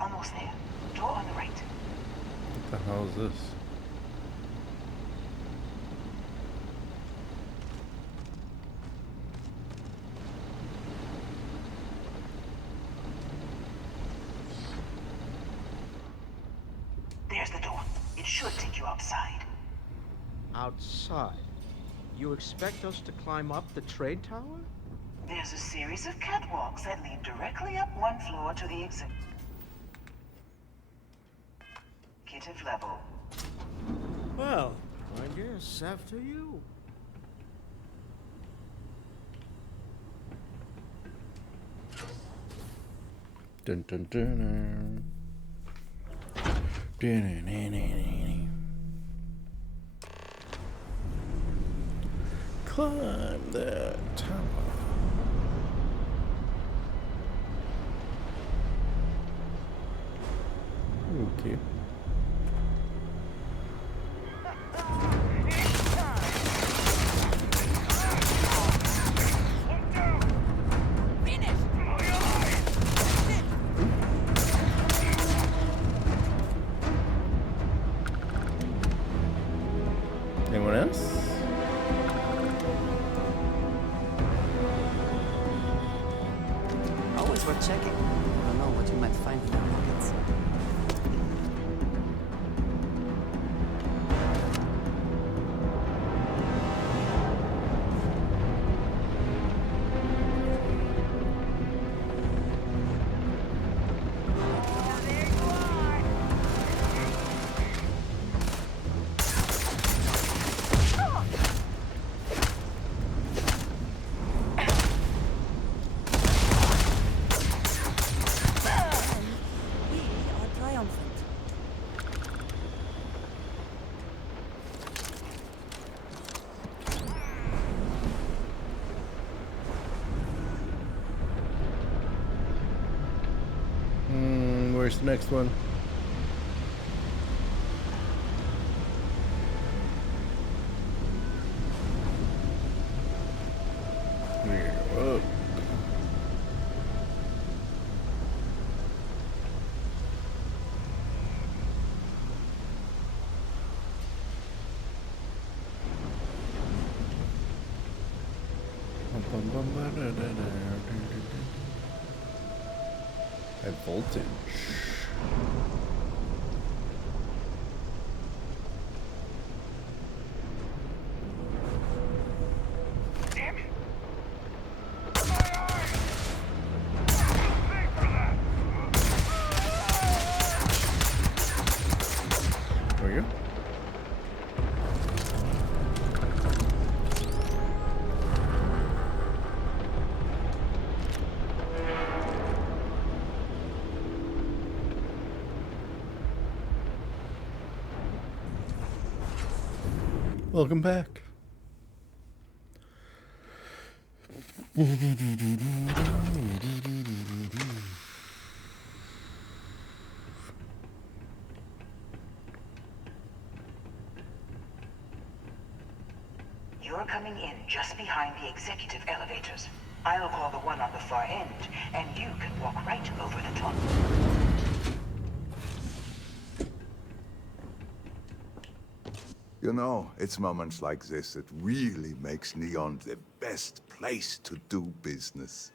Almost there. Door on the right. What the hell is this? There's the door. It should take you outside. Outside? You expect us to climb up the trade tower? There's a series of catwalks that lead directly up one floor to the executive level. Well, I guess after you. Dun dun dun. Dun. Climb that tower. Okay. worth checking. You don't know what you might find in their pockets. Where's the next one? Here, whoa. High voltage. There you go. Welcome back. You're coming in just behind the executive elevators. I'll call the one on the far end, and you can walk right over the top. You know, it's moments like this that really makes Neon the best place to do business.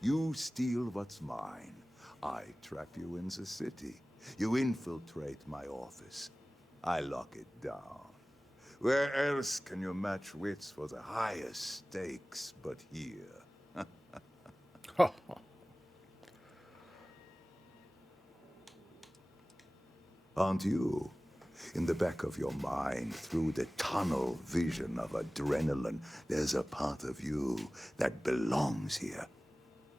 You steal what's mine. I trap you in the city. You infiltrate my office. I lock it down. Where else can you match wits for the highest stakes but here? Aren't you? In the back of your mind, through the tunnel vision of adrenaline, there's a part of you that belongs here.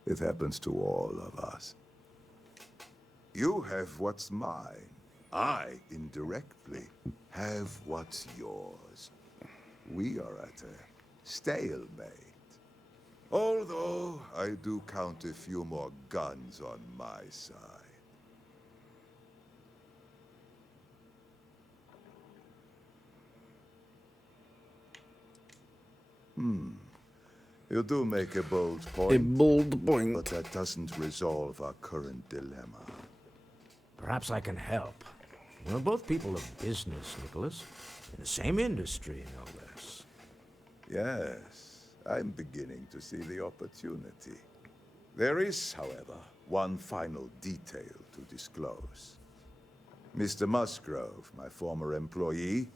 It happens to all of us. You have what's mine. I, indirectly, have what's yours. We are at a stalemate. Although, I do count a few more guns on my side. You do make a bold point. A bold point. But that doesn't resolve our current dilemma. Perhaps I can help. We're both people of business, Nicholas. In the same industry, no less. Yes, I'm beginning to see the opportunity. There is, however, one final detail to disclose. Mr. Musgrove, my former employee,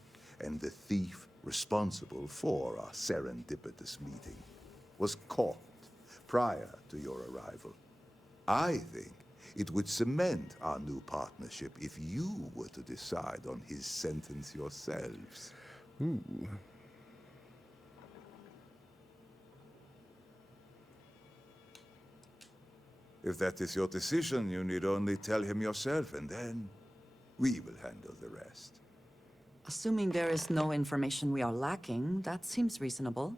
and the thief responsible for our serendipitous meeting, was caught prior to your arrival. I think it would cement our new partnership if you were to decide on his sentence yourselves. Ooh. If that is your decision, you need only tell him yourself, and then we will handle the rest. Assuming there is no information we are lacking, that seems reasonable.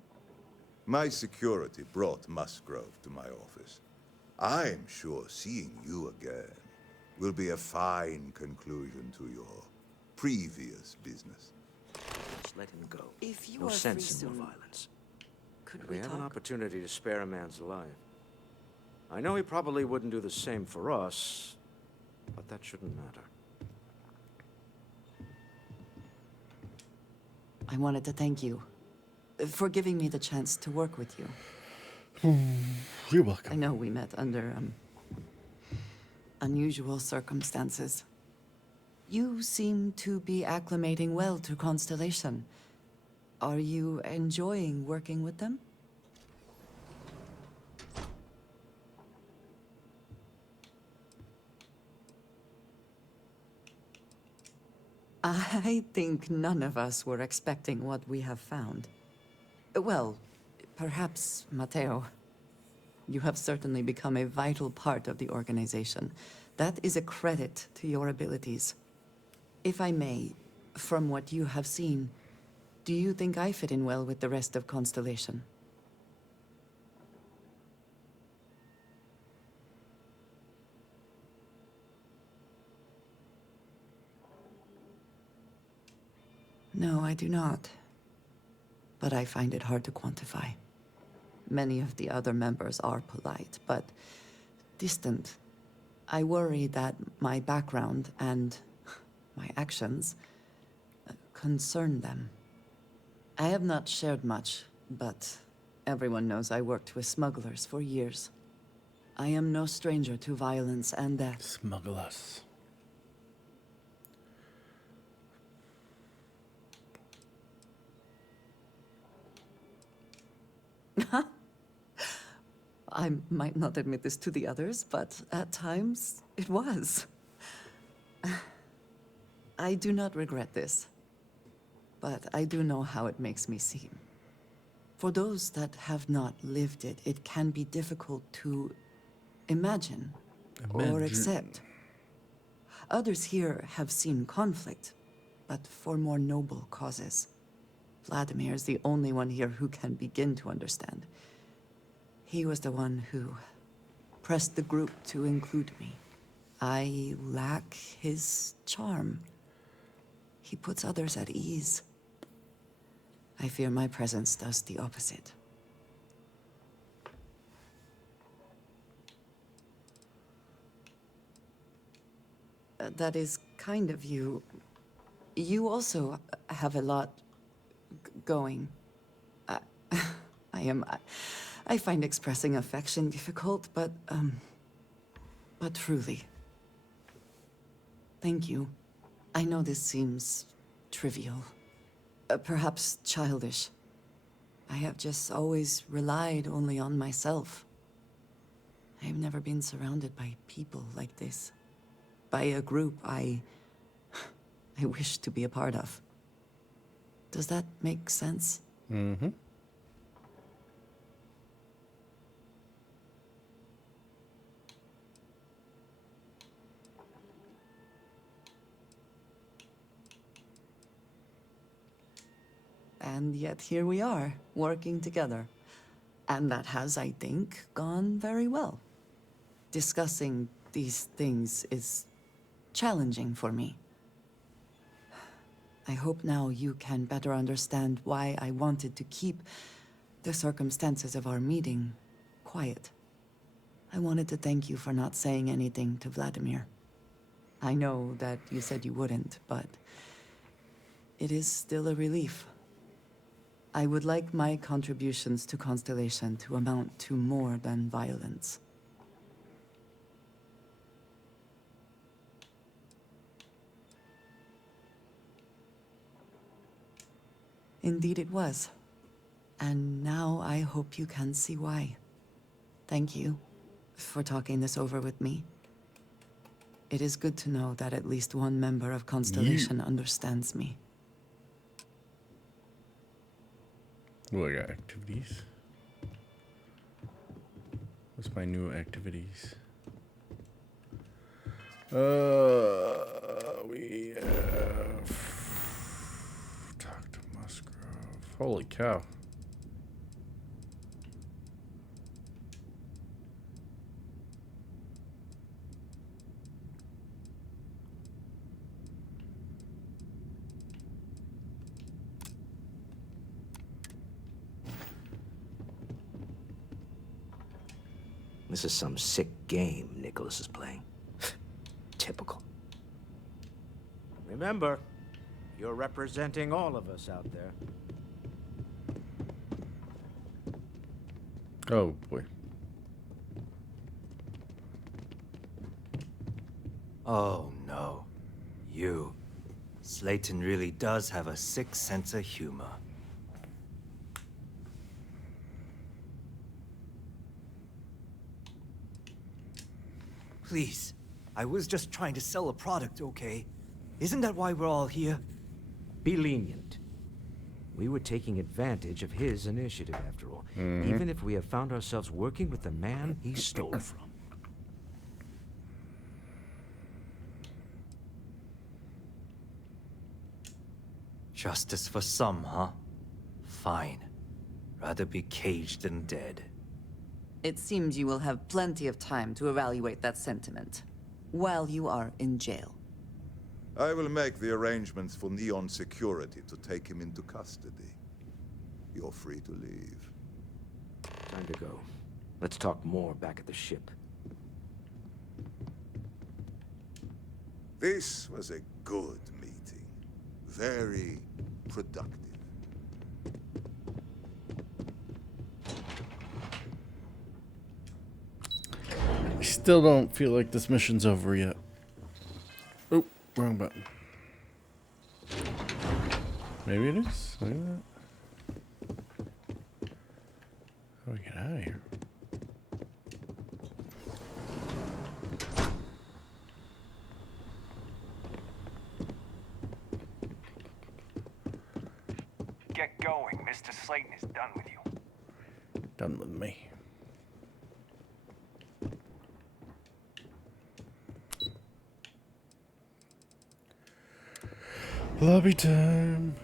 My security brought Musgrove to my office. I'm sure seeing you again will be a fine conclusion to your previous business. Just let him go. If you No are sense free in more soon, violence. could We we have an talk? opportunity to spare a man's life. I know he probably wouldn't do the same for us, but that shouldn't matter. I wanted to thank you for giving me the chance to work with you. You're welcome. I know we met under unusual circumstances. You seem to be acclimating well to Constellation. Are you enjoying working with them? I think none of us were expecting what we have found. Well, perhaps Matteo. You have certainly become a vital part of the organization. That is a credit to your abilities. If I may, from what you have seen, do you think I fit in well with the rest of Constellation? No, I do not. But I find it hard to quantify. Many of the other members are polite, but distant. I worry that my background and my actions concern them. I have not shared much, but everyone knows I worked with smugglers for years. I am no stranger to violence and death. Smugglers. I might not admit this to the others, but at times it was. I do not regret this, but I do know how it makes me seem. For those that have not lived it, it can be difficult to imagine or accept. Others here have seen conflict, but for more noble causes. Vladimir is the only one here who can begin to understand. He was the one who pressed the group to include me. I lack his charm. He puts others at ease. I fear my presence does the opposite. That is kind of you. You also have a lot going. I find expressing affection difficult, but truly. Thank you. I know this seems trivial, perhaps childish. I have just always relied only on myself. I have never been surrounded by people like this. By a group I wish to be a part of. Does that make sense? Mm-hmm. And yet here we are, working together. And that has, I think, gone very well. Discussing these things is challenging for me. I hope now you can better understand why I wanted to keep the circumstances of our meeting quiet. I wanted to thank you for not saying anything to Vladimir. I know that you said you wouldn't, but it is still a relief. I would like my contributions to Constellation to amount to more than violence. Indeed it was. And now I hope you can see why. Thank you for talking this over with me. It is good to know that at least one member of Constellation understands me. Oh, I got activities. What's my new activities? We have talk to Musgrove. Holy cow. This is some sick game Nicholas is playing. Typical. Remember, you're representing all of us out there. Oh boy. Oh no. You. Slayton really does have a sick sense of humor. Please. I was just trying to sell a product, okay? Isn't that why we're all here? Be lenient. We were taking advantage of his initiative, after all. Even if we have found ourselves working with the man he stole from. Justice for some, huh? Fine. Rather be caged than dead. It seems you will have plenty of time to evaluate that sentiment while you are in jail. I will make the arrangements for Neon Security to take him into custody. You're free to leave. Time to go. Let's talk more back at the ship. This was a good meeting. Very productive. I still don't feel like this mission's over yet. Oh, wrong button. Maybe it is. Look at that. How do we get out of here? Get going. Mr. Slayton is done with you. Done with me. Lobby time.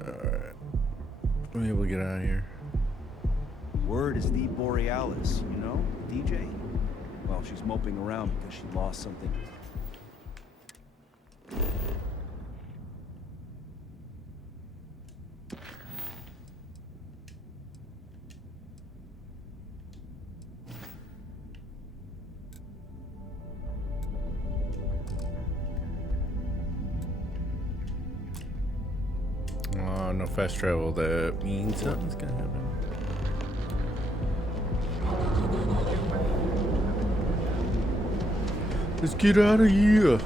Alright. We're able to get out of here. Word is the Borealis, you know, DJ? Well, she's moping around because she lost something. Oh, no fast travel. That means something's gonna happen. Let's get out of here.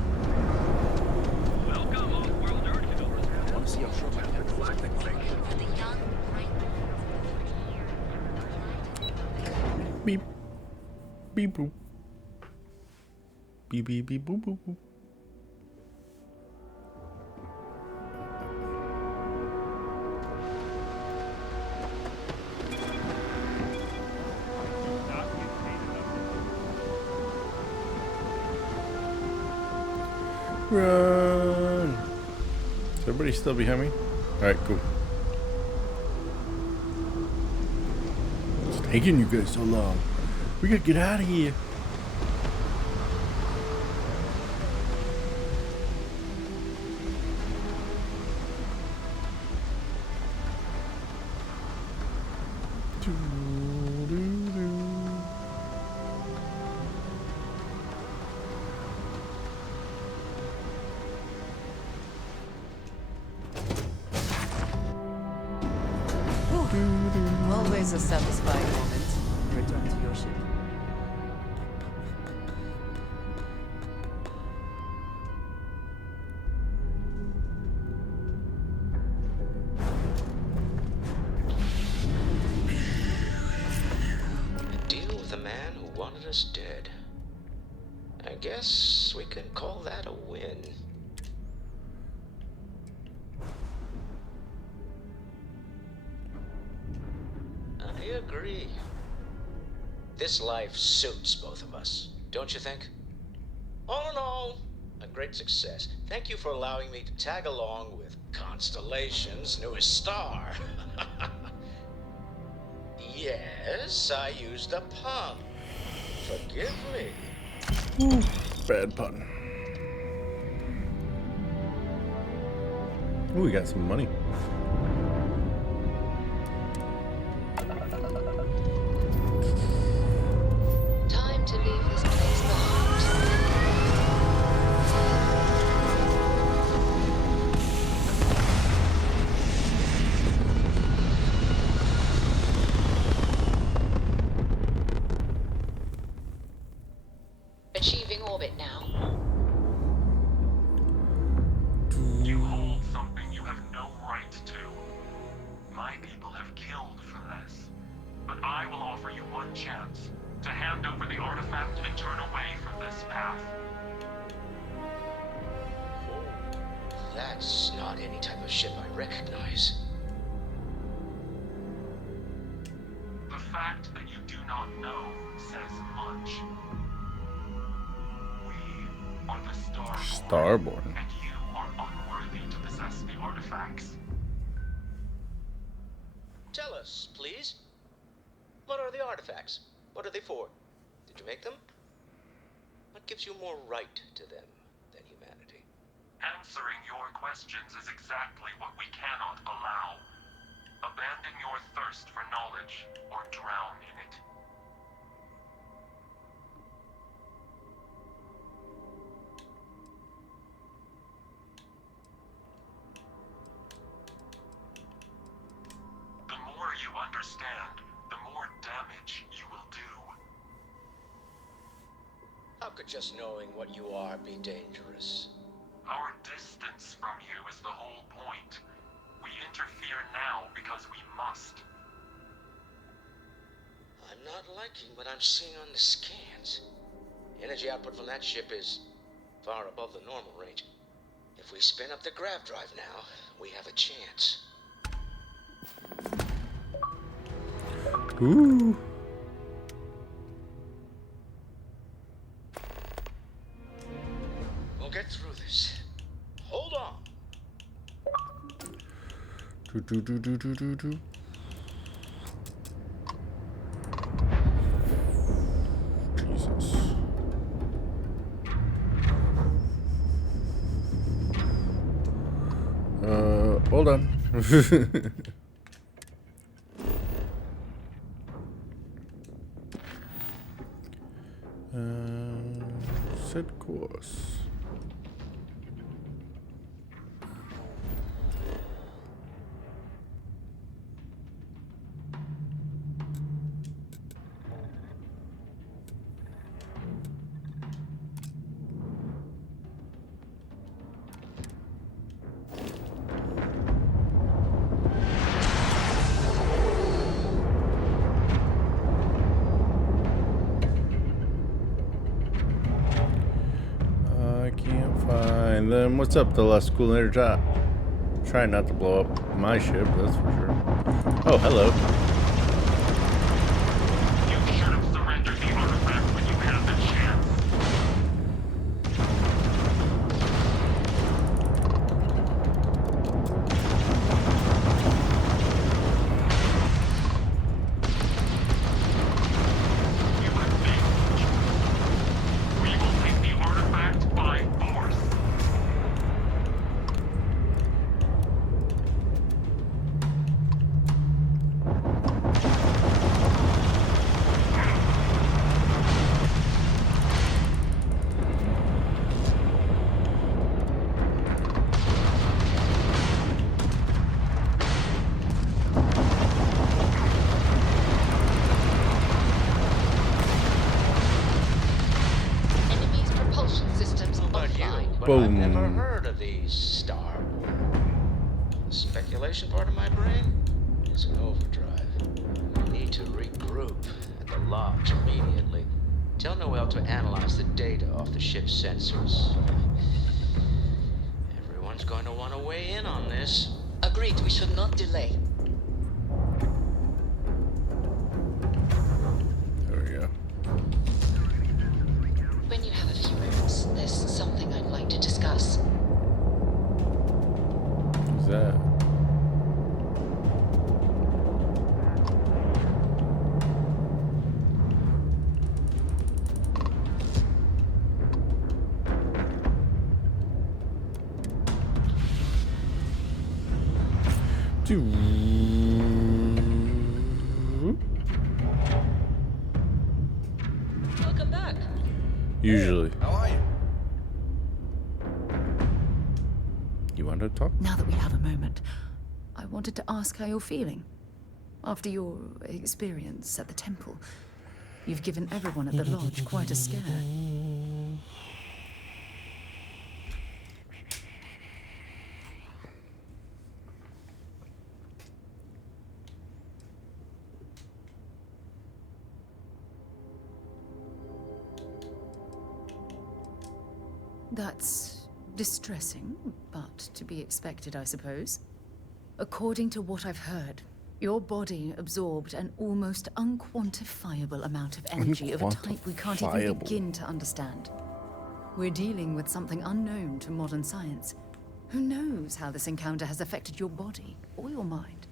Beep. Beep boop. Beep beep beep boop boop boop. Run! Is everybody still behind me? Alright, cool. What's taking you guys so long? We gotta get out of here. Always a satisfying moment. Return to your ship. A deal with a man who wanted us dead. I guess we can call that a win. I agree. This life suits both of us, don't you think? All in all, a great success. Thank you for allowing me to tag along with Constellation's newest star. Yes, I used a pun. Forgive me. Ooh, bad pun. Ooh, we got some money. That's not any type of ship I recognize. The fact that you do not know says much. We are the Starborn. and you are unworthy to possess the artifacts. Tell us, please. What are the artifacts? What are they for? Did you make them? What gives you more right to them than humanity? Answering your questions is exactly what we cannot allow. Abandon your thirst for knowledge or drown in it. The more you understand, the more damage you will do. How could just knowing what you are be dangerous? Our distance from you is the whole point. We interfere now because we must. I'm not liking what I'm seeing on the scans. Energy output from that ship is far above the normal range. If we spin up the grav drive now, we have a chance. Ooh. We'll get through this. Hold on. Do. Jesus. Hold on. Set course. I can't find them. What's up, the less cool energy? Try not to blow up my ship, that's for sure. Oh, hello. You should have surrendered the artifact when you had the chance. You have made the choice. We will take the artifact by force. Enemy's propulsion systems offline. But I've never Boom. heard of these Starborn. The speculation part of my brain is in overdrive. We need to regroup at the lodge immediately. Tell Noel to analyze the data off the ship's sensors. Everyone's going to want to weigh in on this. Agreed, we should not delay. There we go. When you have a few minutes, there's something I'd like to discuss. Who's that? Welcome back. Usually. How are you? You want to talk? Now that we have a moment, I wanted to ask how you're feeling. After your experience at the temple, you've given everyone at the lodge quite a scare. That's Distressing, but to be expected, I suppose. According to what I've heard, your body absorbed an almost unquantifiable amount of energy of a type we can't even begin to understand. We're dealing with something unknown to modern science. Who knows how this encounter has affected your body or your mind?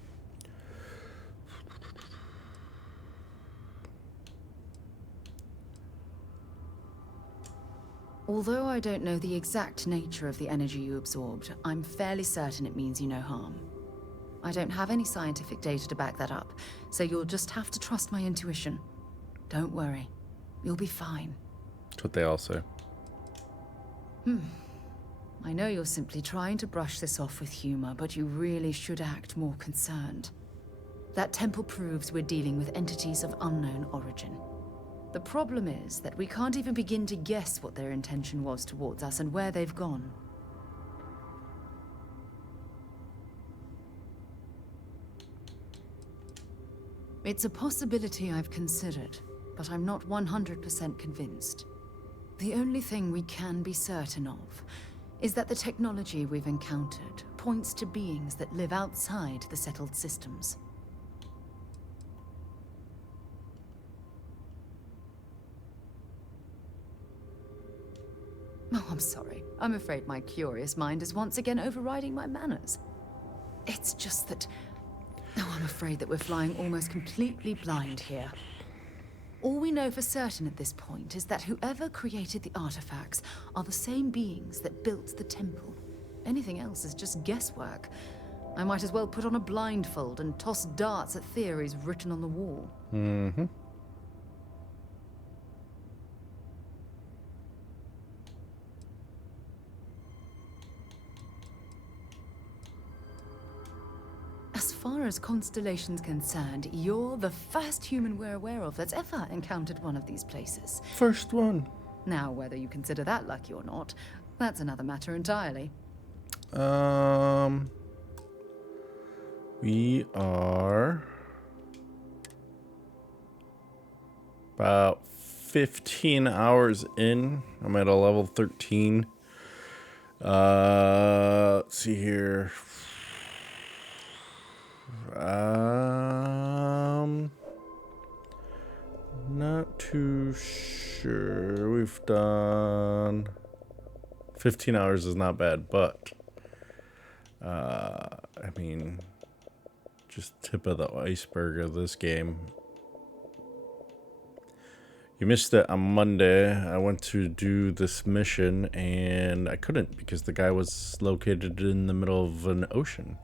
Although I don't know the exact nature of the energy you absorbed, I'm fairly certain it means you no harm. I don't have any scientific data to back that up, so you'll just have to trust my intuition. Don't worry. You'll be fine. That's what they all say. I know you're simply trying to brush this off with humor, but you really should act more concerned. That temple proves we're dealing with entities of unknown origin. The problem is that we can't even begin to guess what their intention was towards us and where they've gone. It's a possibility I've considered, but I'm not 100% convinced. The only thing we can be certain of is that the technology we've encountered points to beings that live outside the settled systems. Oh, I'm sorry. I'm afraid my curious mind is once again overriding my manners. It's just that... Oh, I'm afraid that we're flying almost completely blind here. All we know for certain at this point is that whoever created the artifacts are the same beings that built the temple. Anything else is just guesswork. I might as well put on a blindfold and toss darts at theories written on the wall. Mm-hmm. As far as Constellation's concerned, you're the first human we're aware of that's ever encountered one of these places. First one. Now, whether you consider that lucky or not, that's another matter entirely. We are about 15 hours in. I'm at a level 13. Let's see here. Not too sure. We've done 15 hours is not bad, but I mean, just tip of the iceberg of this game. You missed it on Monday. I went to do this mission and I couldn't because the guy was located in the middle of an ocean.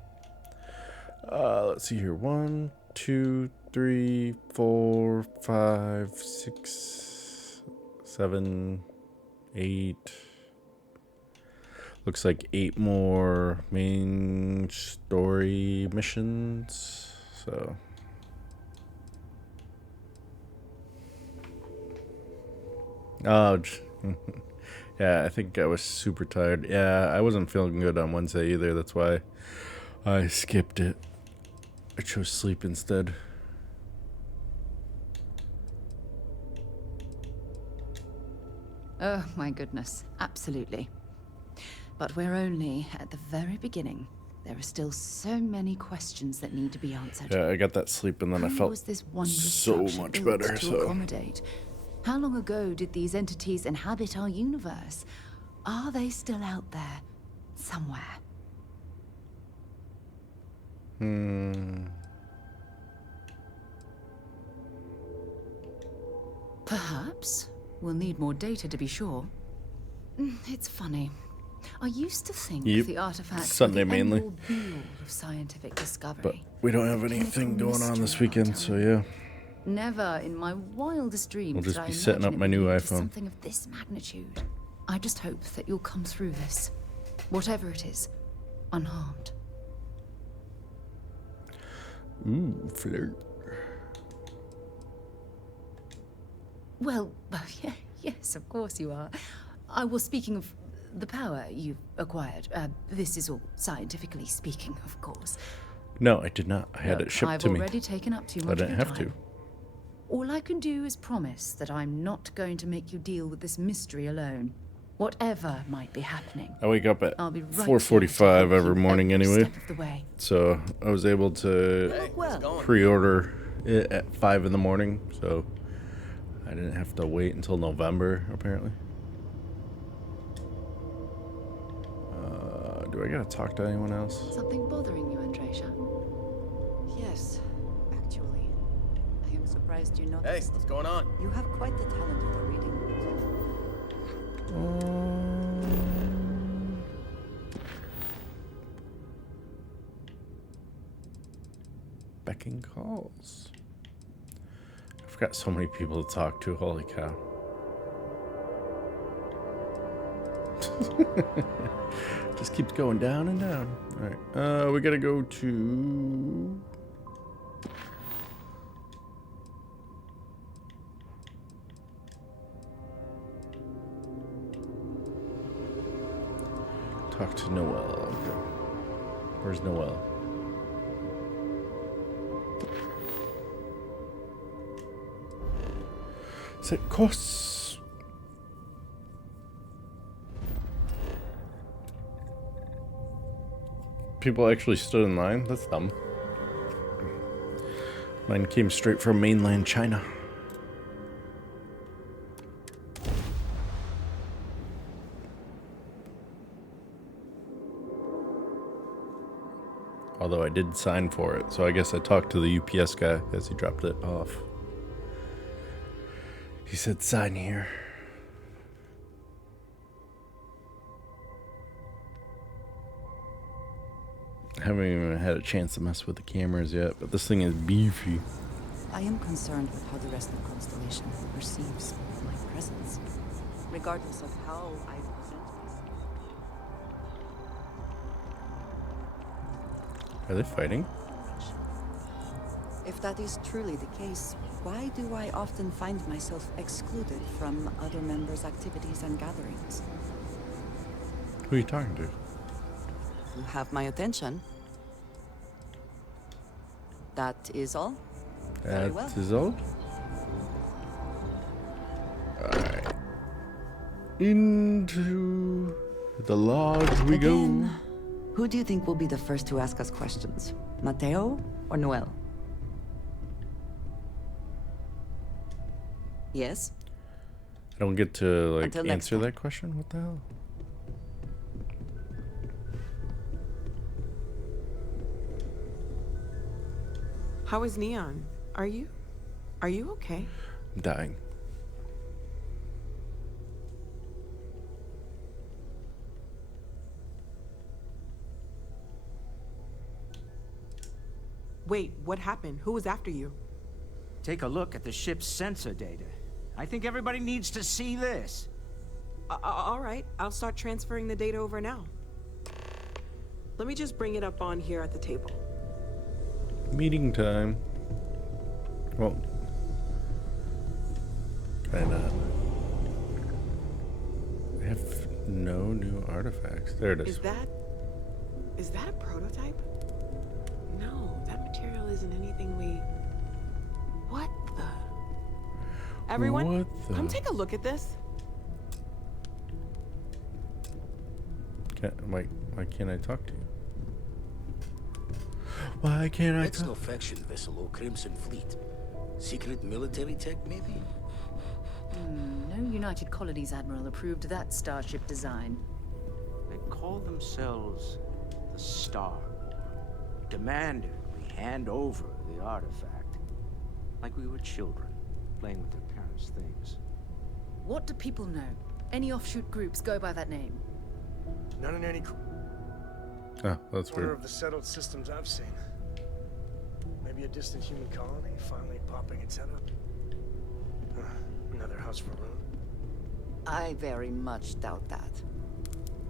Let's see here. 1, 2, 3, 4, 5, 6, 7, 8. Looks like 8 more main story missions. So. Oh, yeah, I think I was super tired. Yeah, I wasn't feeling good on Wednesday either. That's why I skipped it. I chose sleep instead. Oh, my goodness. Absolutely. But we're only at the very beginning. There are still so many questions that need to be answered. Yeah, I got that sleep and then I felt so much better. To accommodate? How long ago did these entities inhabit our universe? Are they still out there? Somewhere? Perhaps. We'll need more data to be sure. It's funny. I used to think the artifacts Sunday were the mainly. end-all be-all of scientific discovery. But we don't have anything going on this weekend, so yeah. Never in my wildest dreams We'll just did I be setting up imagine my it would new lead to iPhone. something of this magnitude. I just hope that you'll come through this, whatever it is, unharmed. Ooh, flirt. Well, yes, of course you are. I was speaking of the power you've acquired. This is all scientifically speaking, of course. No, I did not. I had it shipped to me. I've already taken up too much I of didn't your have time. to. All I can do is promise that I'm not going to make you deal with this mystery alone. Whatever might be happening. I wake up at I'll be right 4:45 every morning anyway. step of the way. So I was able to pre-order it at 5 in the morning, so I didn't have to wait until November, apparently. Do I gotta talk to anyone else? Something bothering you, Andresia? Yes, actually. I am surprised you noticed. Hey, what's going on? You have quite the talent for reading. Becking calls. I've got so many people to talk to, holy cow. Just keeps going down and down. Alright, we gotta go to... talk to Noelle. Okay. Where's Noelle? Is it costs? People actually stood in line? That's dumb. Mine came straight from mainland China. Although I did sign for it, so I guess I talked to the UPS guy as he dropped it off. He said, sign here. I haven't even had a chance to mess with the cameras yet, but this thing is beefy. I am concerned with how the rest of Constellation perceives my presence, regardless of how I present myself. Are they fighting? If that is truly the case, why do I often find myself excluded from other members' activities and gatherings? Who are you talking to? You have my attention. That is all? Very well. That is all? Alright. Into the lodge we go. Who do you think will be the first to ask us questions? Mateo or Noel? Yes? I don't get to, like, Until next answer time. that question? What the hell? How is Neon? Are you okay? I'm dying. Wait, what happened? Who was after you? Take a look at the ship's sensor data. I think everybody needs to see this. All right, I'll start transferring the data over now. Let me just bring it up on here at the table. Meeting time. Well, kinda. I have no new artifacts. There it is. Is that a prototype? No, that material isn't anything we... What the... Everyone, What the... come take a look at this. Why can't I talk to you? Why can't I That's talk? no faction vessel or Crimson Fleet. Secret military tech, maybe? No United Colonies Admiral approved that starship design. They call themselves the Star War, demanded we hand over the artifact, like we were children, playing with their parents' things. What do people know? Any offshoot groups go by that name? None in any Oh, that's corner weird. of the settled systems I've seen. Maybe a distant human colony finally popping its head up. Another house for Rune. I very much doubt that.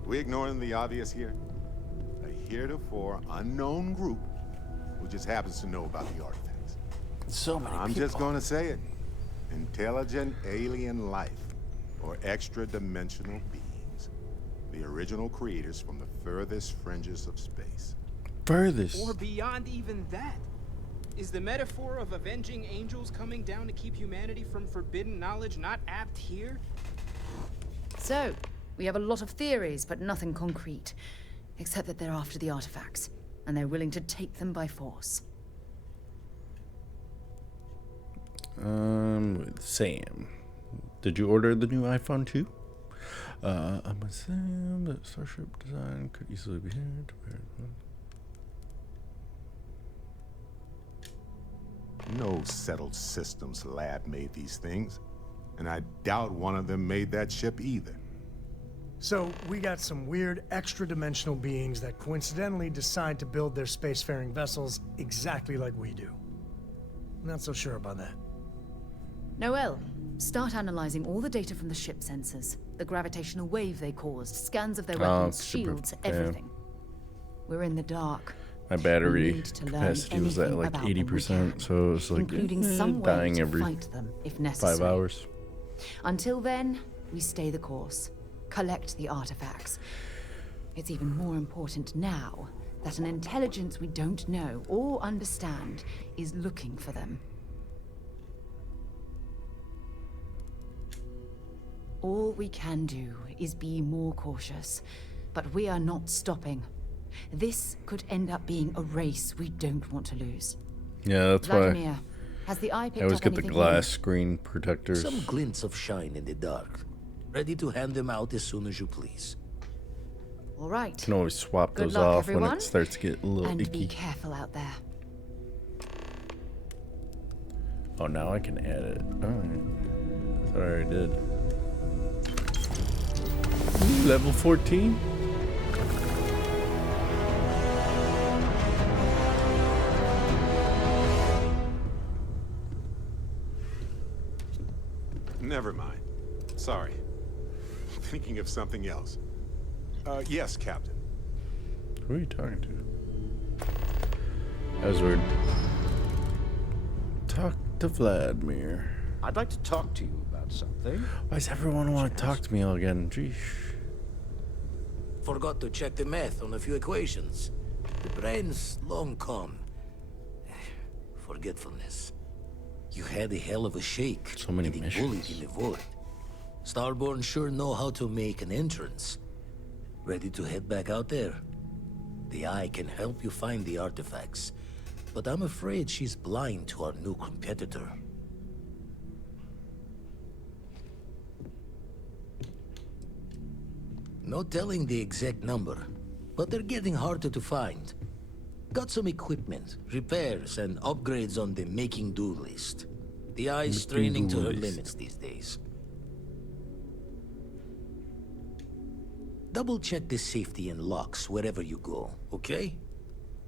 We ignoring the obvious here? A heretofore unknown group who just happens to know about the artifacts. So many I'm people. just gonna say it. Intelligent alien life, or extra-dimensional beings. The original creators from the furthest fringes of space. Furthest? Or beyond even that. Is the metaphor of avenging angels coming down to keep humanity from forbidden knowledge not apt here? So, We have a lot of theories, but nothing concrete. Except that they're after the artifacts, and they're willing to take them by force. Sam. Did you order the new iPhone too? I'm assuming that Starship design could easily be here. No settled systems lab made these things, and I doubt one of them made that ship either. So, we got some weird extra-dimensional beings that coincidentally decide to build their spacefaring vessels exactly like we do. Not so sure about that. Noel, start analyzing all the data from the ship sensors. The gravitational wave they caused, scans of their weapons, shields, everything. We're in the dark. My battery capacity was at like 80%, so it was like including some way dying to every fight them if necessary. 5 hours. Until then, we stay the course. Collect the artifacts. It's even more important now that an intelligence we don't know or understand is looking for them. All we can do is be more cautious, but we are not stopping. This could end up being a race we don't want to lose. Yeah, that's Vladimir, why has the eye picked I always up get the anything glass new? screen protectors. Some glints of shine in the dark. Ready to hand them out as soon as you please. All right. You can always swap Good those luck, off when everyone. it starts to get a little And icky. be careful out there. Oh, now I can add it. Alright. I thought I already did. Level 14? Never mind. Sorry. Thinking of something else. Yes, Captain. Who are you talking to? That was weird. Talk to Vladimir. I'd like to talk to you about something. Why does everyone want to talk to me all again? Jeez. Forgot to check the math on a few equations. The brain's long gone. Forgetfulness. You had a hell of a shake. So many getting missions. bullied in the void. Starborn sure know how to make an entrance. Ready to head back out there? The Eye can help you find the artifacts, but I'm afraid she's blind to our new competitor. No telling the exact number, but they're getting harder to find. Got some equipment, repairs, and upgrades on the making do list. The Eye's straining to her limits these days. Double check the safety and locks wherever you go, okay?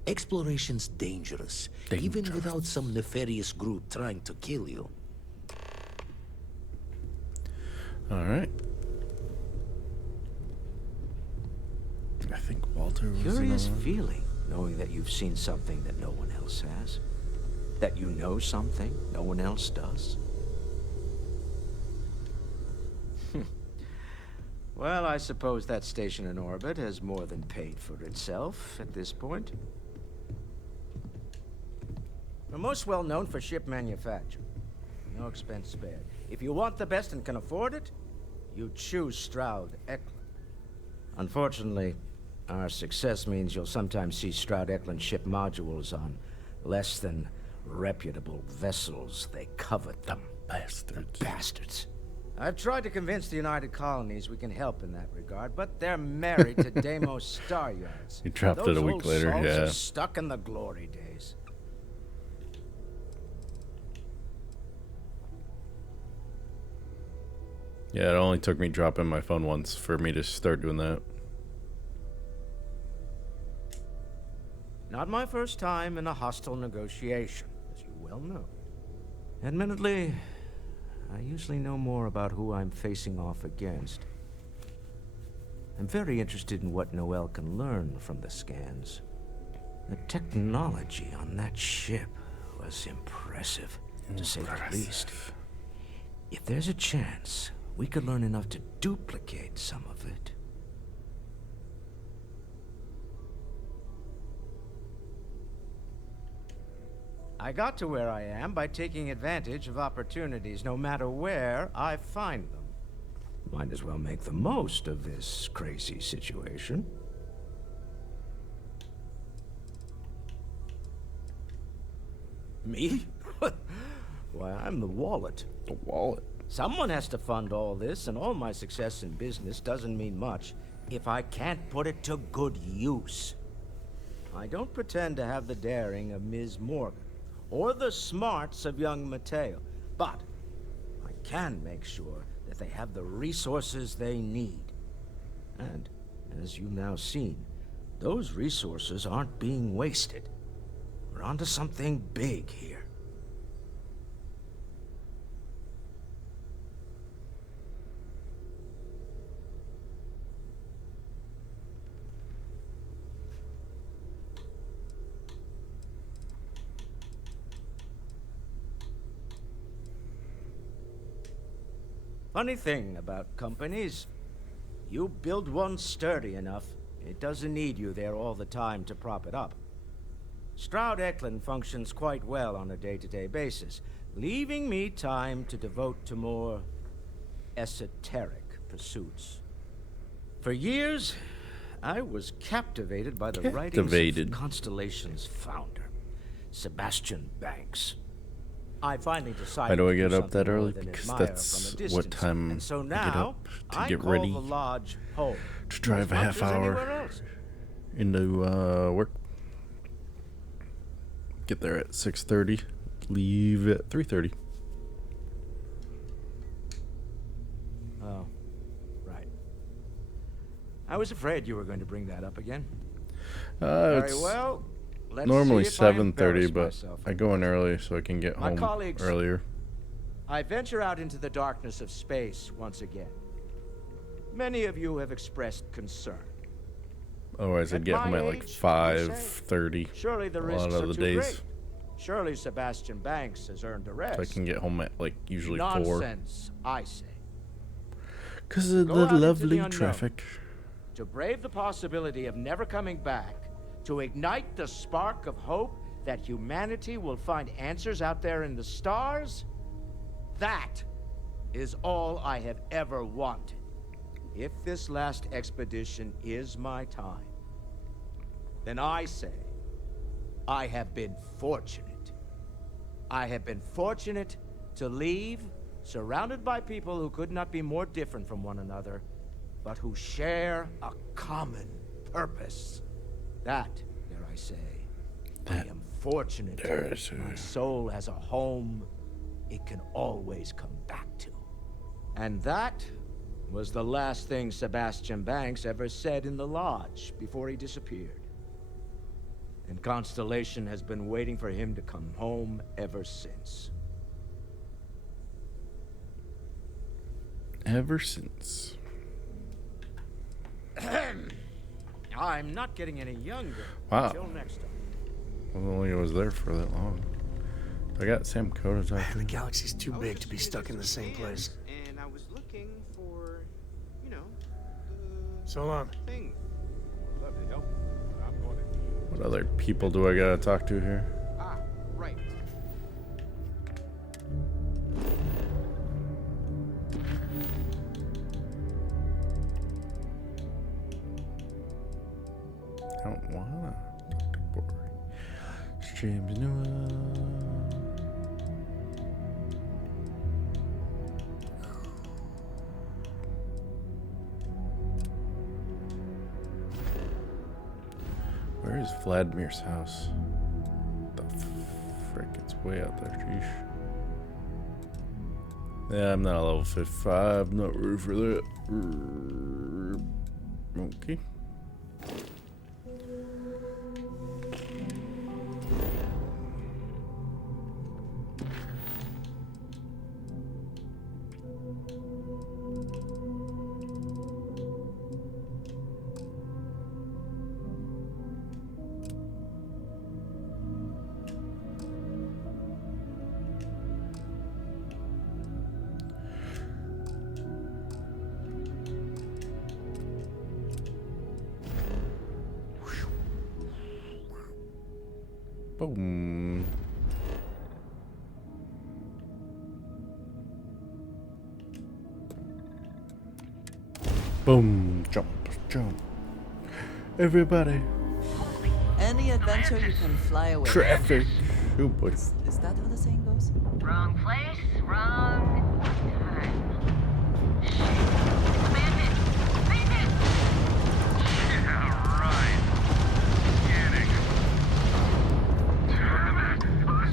Exploration's dangerous, even without some nefarious group trying to kill you. Alright. I think Walter was Curious in on- feeling, knowing that you've seen something that no one else has. That you know something no one else does. Well, I suppose that station in orbit has more than paid for itself at this point. We're most well known for ship manufacture. No expense spared. If you want the best and can afford it, you choose Stroud Eklund. Unfortunately, our success means you'll sometimes see Stroud Eklund ship modules on less than reputable vessels. They covet them. Bastards. The bastards. I've tried to convince the United Colonies we can help in that regard, but they're married to Deimos Star Yards. He dropped it Those a week old later, salts yeah. are stuck in the glory days. Yeah, it only took me dropping my phone once for me to start doing that. Not my first time in a hostile negotiation, as you well know. Admittedly, I usually know more about who I'm facing off against. I'm very interested in what Noel can learn from the scans. The technology on that ship was impressive, to say the least. If there's a chance, we could learn enough to duplicate some of it. I got to where I am by taking advantage of opportunities, no matter where I find them. Might as well make the most of this crazy situation. Me? Why, I'm the wallet. The wallet? Someone has to fund all this, and all my success in business doesn't mean much if I can't put it to good use. I don't pretend to have the daring of Ms. Morgan, or the smarts of young Mateo, but I can make sure that they have the resources they need. And, as you've now seen, those resources aren't being wasted. We're onto something big here. Funny thing about companies, you build one sturdy enough, it doesn't need you there all the time to prop it up. Stroud Eklund functions quite well on a day-to-day basis, leaving me time to devote to more esoteric pursuits. For years, I was captivated by the writings of Constellation's founder, Sebastian Banks. I finally decided Why do I to get do up that something more early? than Because admire that's from a what distance. time And so I get now, up to I get call ready the lodge home, to drive a as half much as hour anywhere else. into work. Get there at 6:30. Leave at 3:30. Oh, right. I was afraid you were going to bring that up again. Very It's well. Let's normally see if I 7:30, embarrass but myself. I go in early so I can get My home colleagues- earlier. I venture out into the darkness of space once again. Many of you have expressed concern. Otherwise, I'd At get my home at like age, you say, 5:30. Surely the a risks lot are of the too days. great. Surely Sebastian Banks has earned a rest. So I can get home at like usually 4. Nonsense, I say. Because of Go the out into lovely unknown, traffic. To brave the possibility of never coming back, to ignite the spark of hope that humanity will find answers out there in the stars, that is all I have ever wanted. If this last expedition is my time, then I say, I have been fortunate. I have been fortunate to leave, surrounded by people who could not be more different from one another, but who share a common purpose. That, dare I say, I am fortunate. My soul has a home it can always come back to. And that was the last thing Sebastian Banks ever said in the lodge before he disappeared. And Constellation has been waiting for him to come home ever since. Ever since. I'm not getting any younger. Wow. Until next time. I don't think I was there for that long. I got Sam Coda talking. The galaxy's too big to be stuck in the same place. And I was looking for, you know, So long. thing. Love to help, but I'm going to What other people do I gotta talk to here? Ah, right. I don't wanna talk to Bori. It's James Newell. Where is Vladimir's house? The frick, it's way out there, sheesh. Yeah, I'm not a level 55, not ready for that. Okay. Boom. Boom, jump, jump. Everybody. Any adventure you can fly away. Traffic. Oh boy. Is that how the saying goes? Wrong place, wrong time. Bandit! Bandit! Yeah, right. Scanning. Damn it!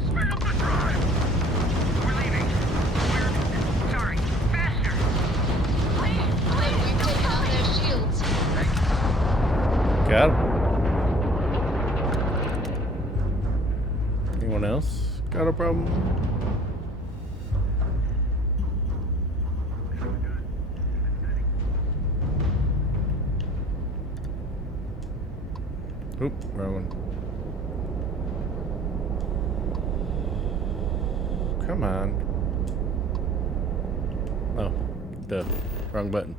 Speed up the drive! We're leaving. We're... sorry. Faster! Please, please! We've taken out their shields. Got him. Anyone else got a problem? Oop, wrong one. Come on. Oh, duh. Wrong button.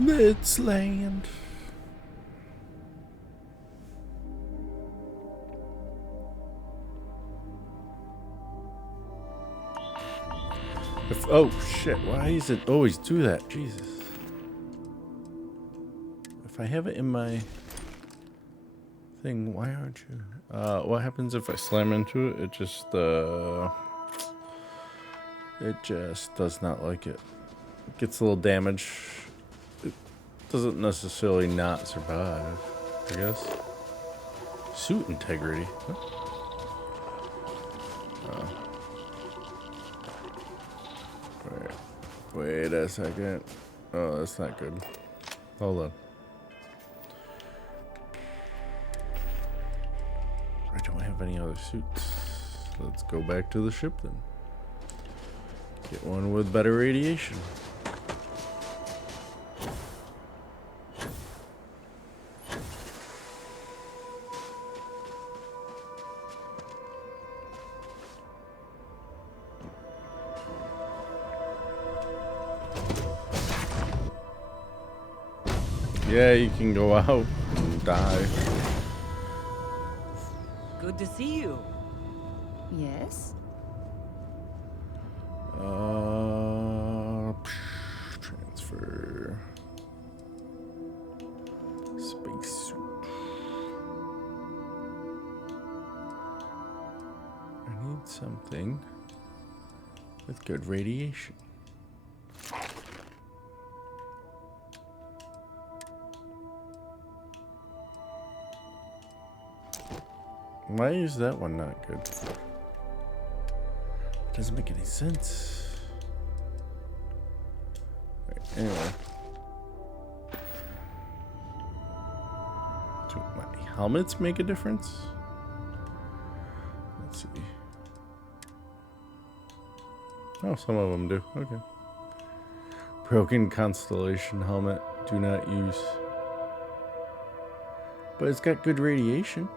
Let's land. Oh shit, why is it always do that? Jesus. If I have it in my thing, why aren't you? What happens if I slam into it? It just does not like it. It gets a little damage. It doesn't necessarily not survive, I guess. Suit integrity. What? Wait a second. Oh, that's not good. Hold on. I don't have any other suits. Let's go back to the ship then. Get one with better radiation. Yeah, you can go out and die. Good to see you. Yes? Transfer. Spacesuit. I need something with good radiation. Why is that one not good? It doesn't make any sense. Right, anyway. Do my helmets make a difference? Let's see. Oh, some of them do. Okay. Broken Constellation helmet. Do not use. But it's got good radiation.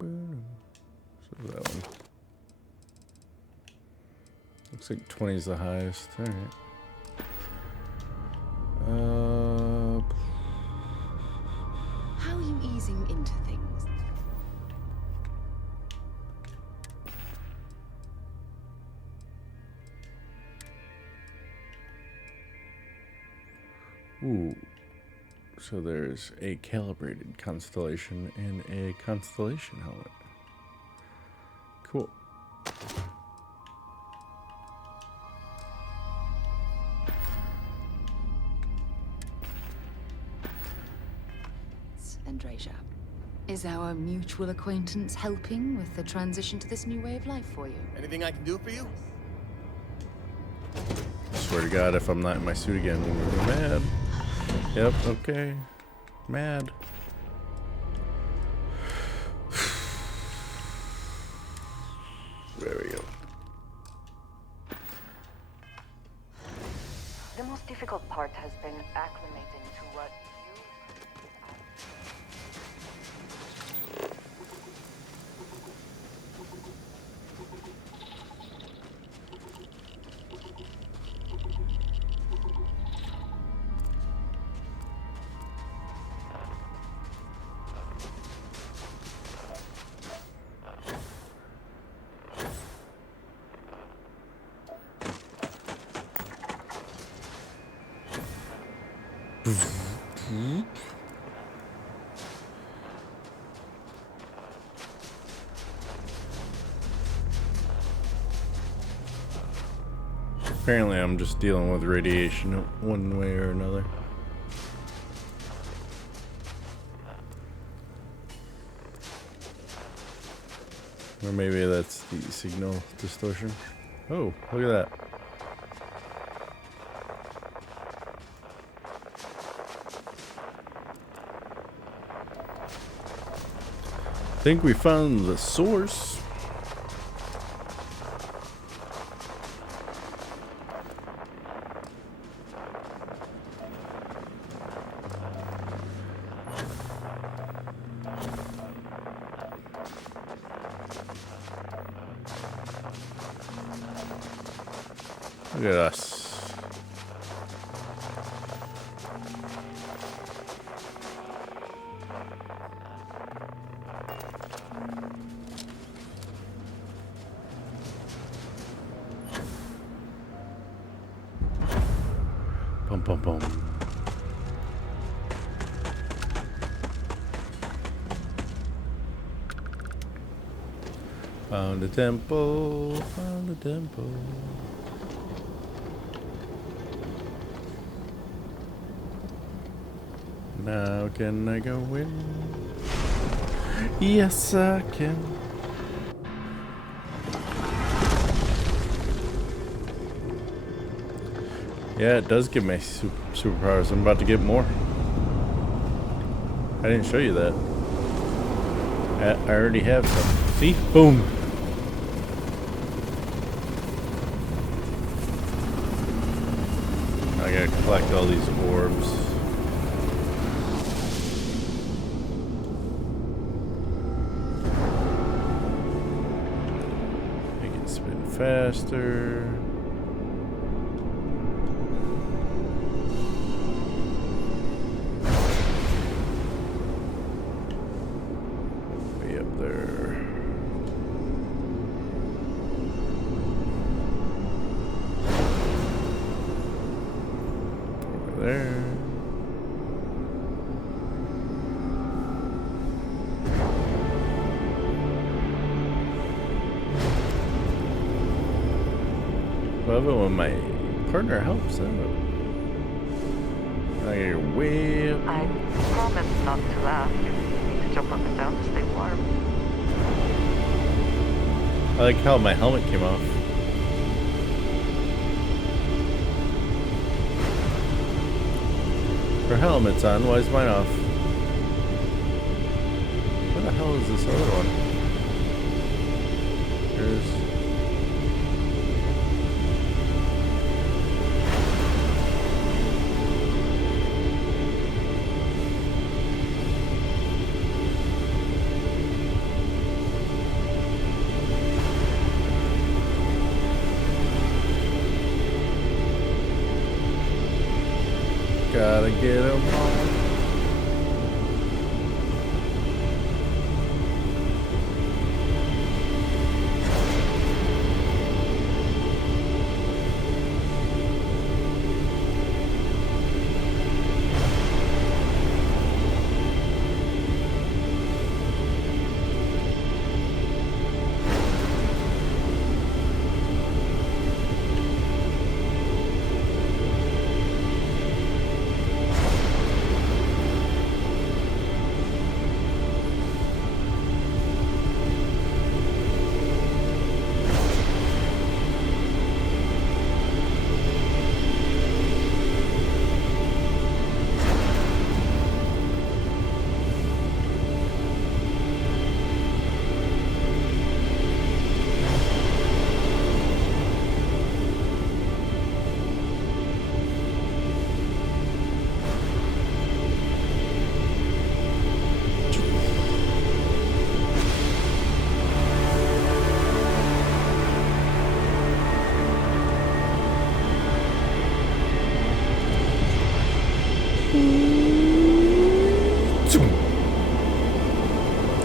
So that one. Looks like 20 is the highest. Alright. How are you easing into things? Ooh. So there's a calibrated constellation and a constellation helmet. Cool. Andrasia, is our mutual acquaintance helping with the transition to this new way of life for you? Anything I can do for you? I swear to God, if I'm not in my suit again, I'm gonna be mad. Yep, okay. Mad. There we go. The most difficult part has been acclimating to what Apparently I'm just dealing with radiation one way or another. Or maybe that's the signal distortion. Oh, look at that. I think we found the source. Look at us. Bum bum bum. Found a temple, found a temple. Now can I go in? Yes, I can. Yeah, it does give me superpowers. I'm about to get more. I didn't show you that. I already have some. See? Boom. I gotta collect all these orbs. Make it spin faster. Way up there. Over there. Love it when my partner helps out. I gotta go way up. I promise not to laugh. You need to jump up and down to stay warm. I like how my helmet came off. Her helmet's on, why is mine off? What the hell is this other one? There's... Gotta get them all.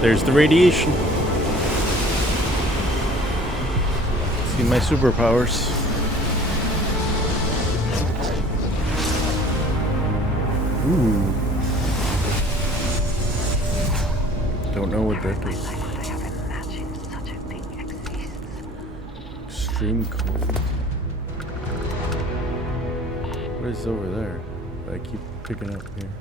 There's the radiation. See my superpowers. Ooh. Don't know what that is. Extreme cold. What is over there? I keep picking up here.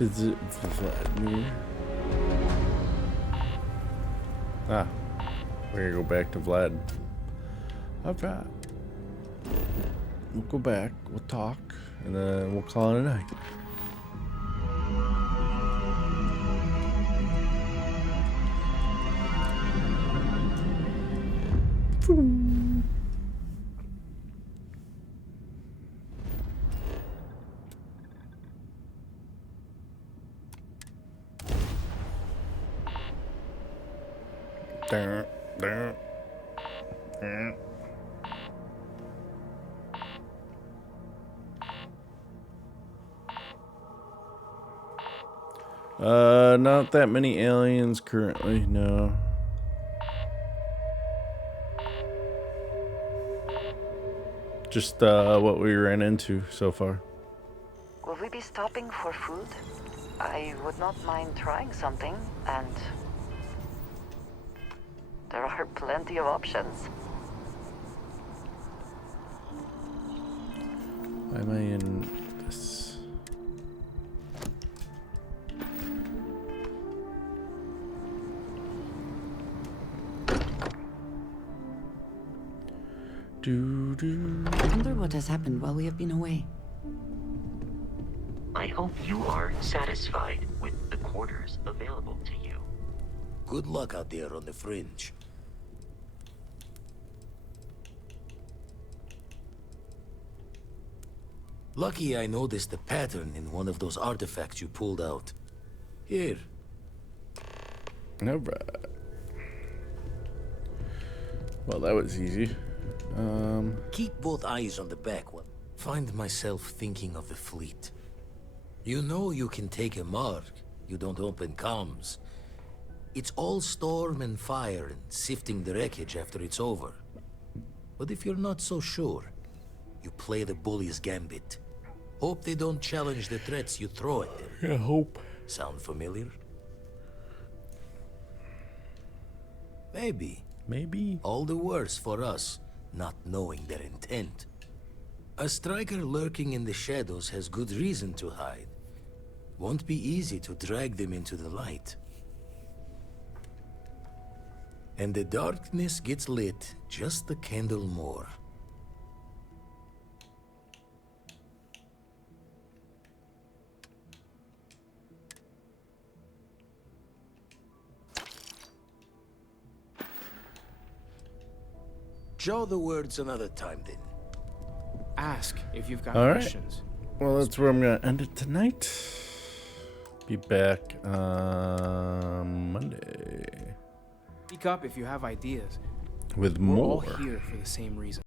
Is it Vladimir? Ah, we're gonna go back to Vlad. Alright. We'll go back, we'll talk, and then we'll call it a night. Not that many aliens currently, no. Just what we ran into so far. Will we be stopping for food? I would not mind trying something, and there are plenty of options. Why am I in this? I wonder what has happened while we have been away. I hope you are satisfied with the quarters available to you. Good luck out there on the fringe. Lucky I noticed a pattern in one of those artifacts you pulled out. Here. Alright. Well, that was easy. Keep both eyes on the back one. Find myself thinking of the fleet. You know you can take a mark. You don't open comms. It's all storm and fire and sifting the wreckage after it's over. But if you're not so sure, you play the bully's gambit. Hope they don't challenge the threats you throw at them. Yeah, hope. Sound familiar? Maybe. Maybe. All the worse for us, not knowing their intent. A striker lurking in the shadows has good reason to hide. Won't be easy to drag them into the light. And the darkness gets lit just a candle more. Show the words another time, then. Ask if you've got All right. questions. Well, that's where I'm gonna end it tonight. Be back on Monday Speak up if you have ideas. with We're all more. here for the same reason.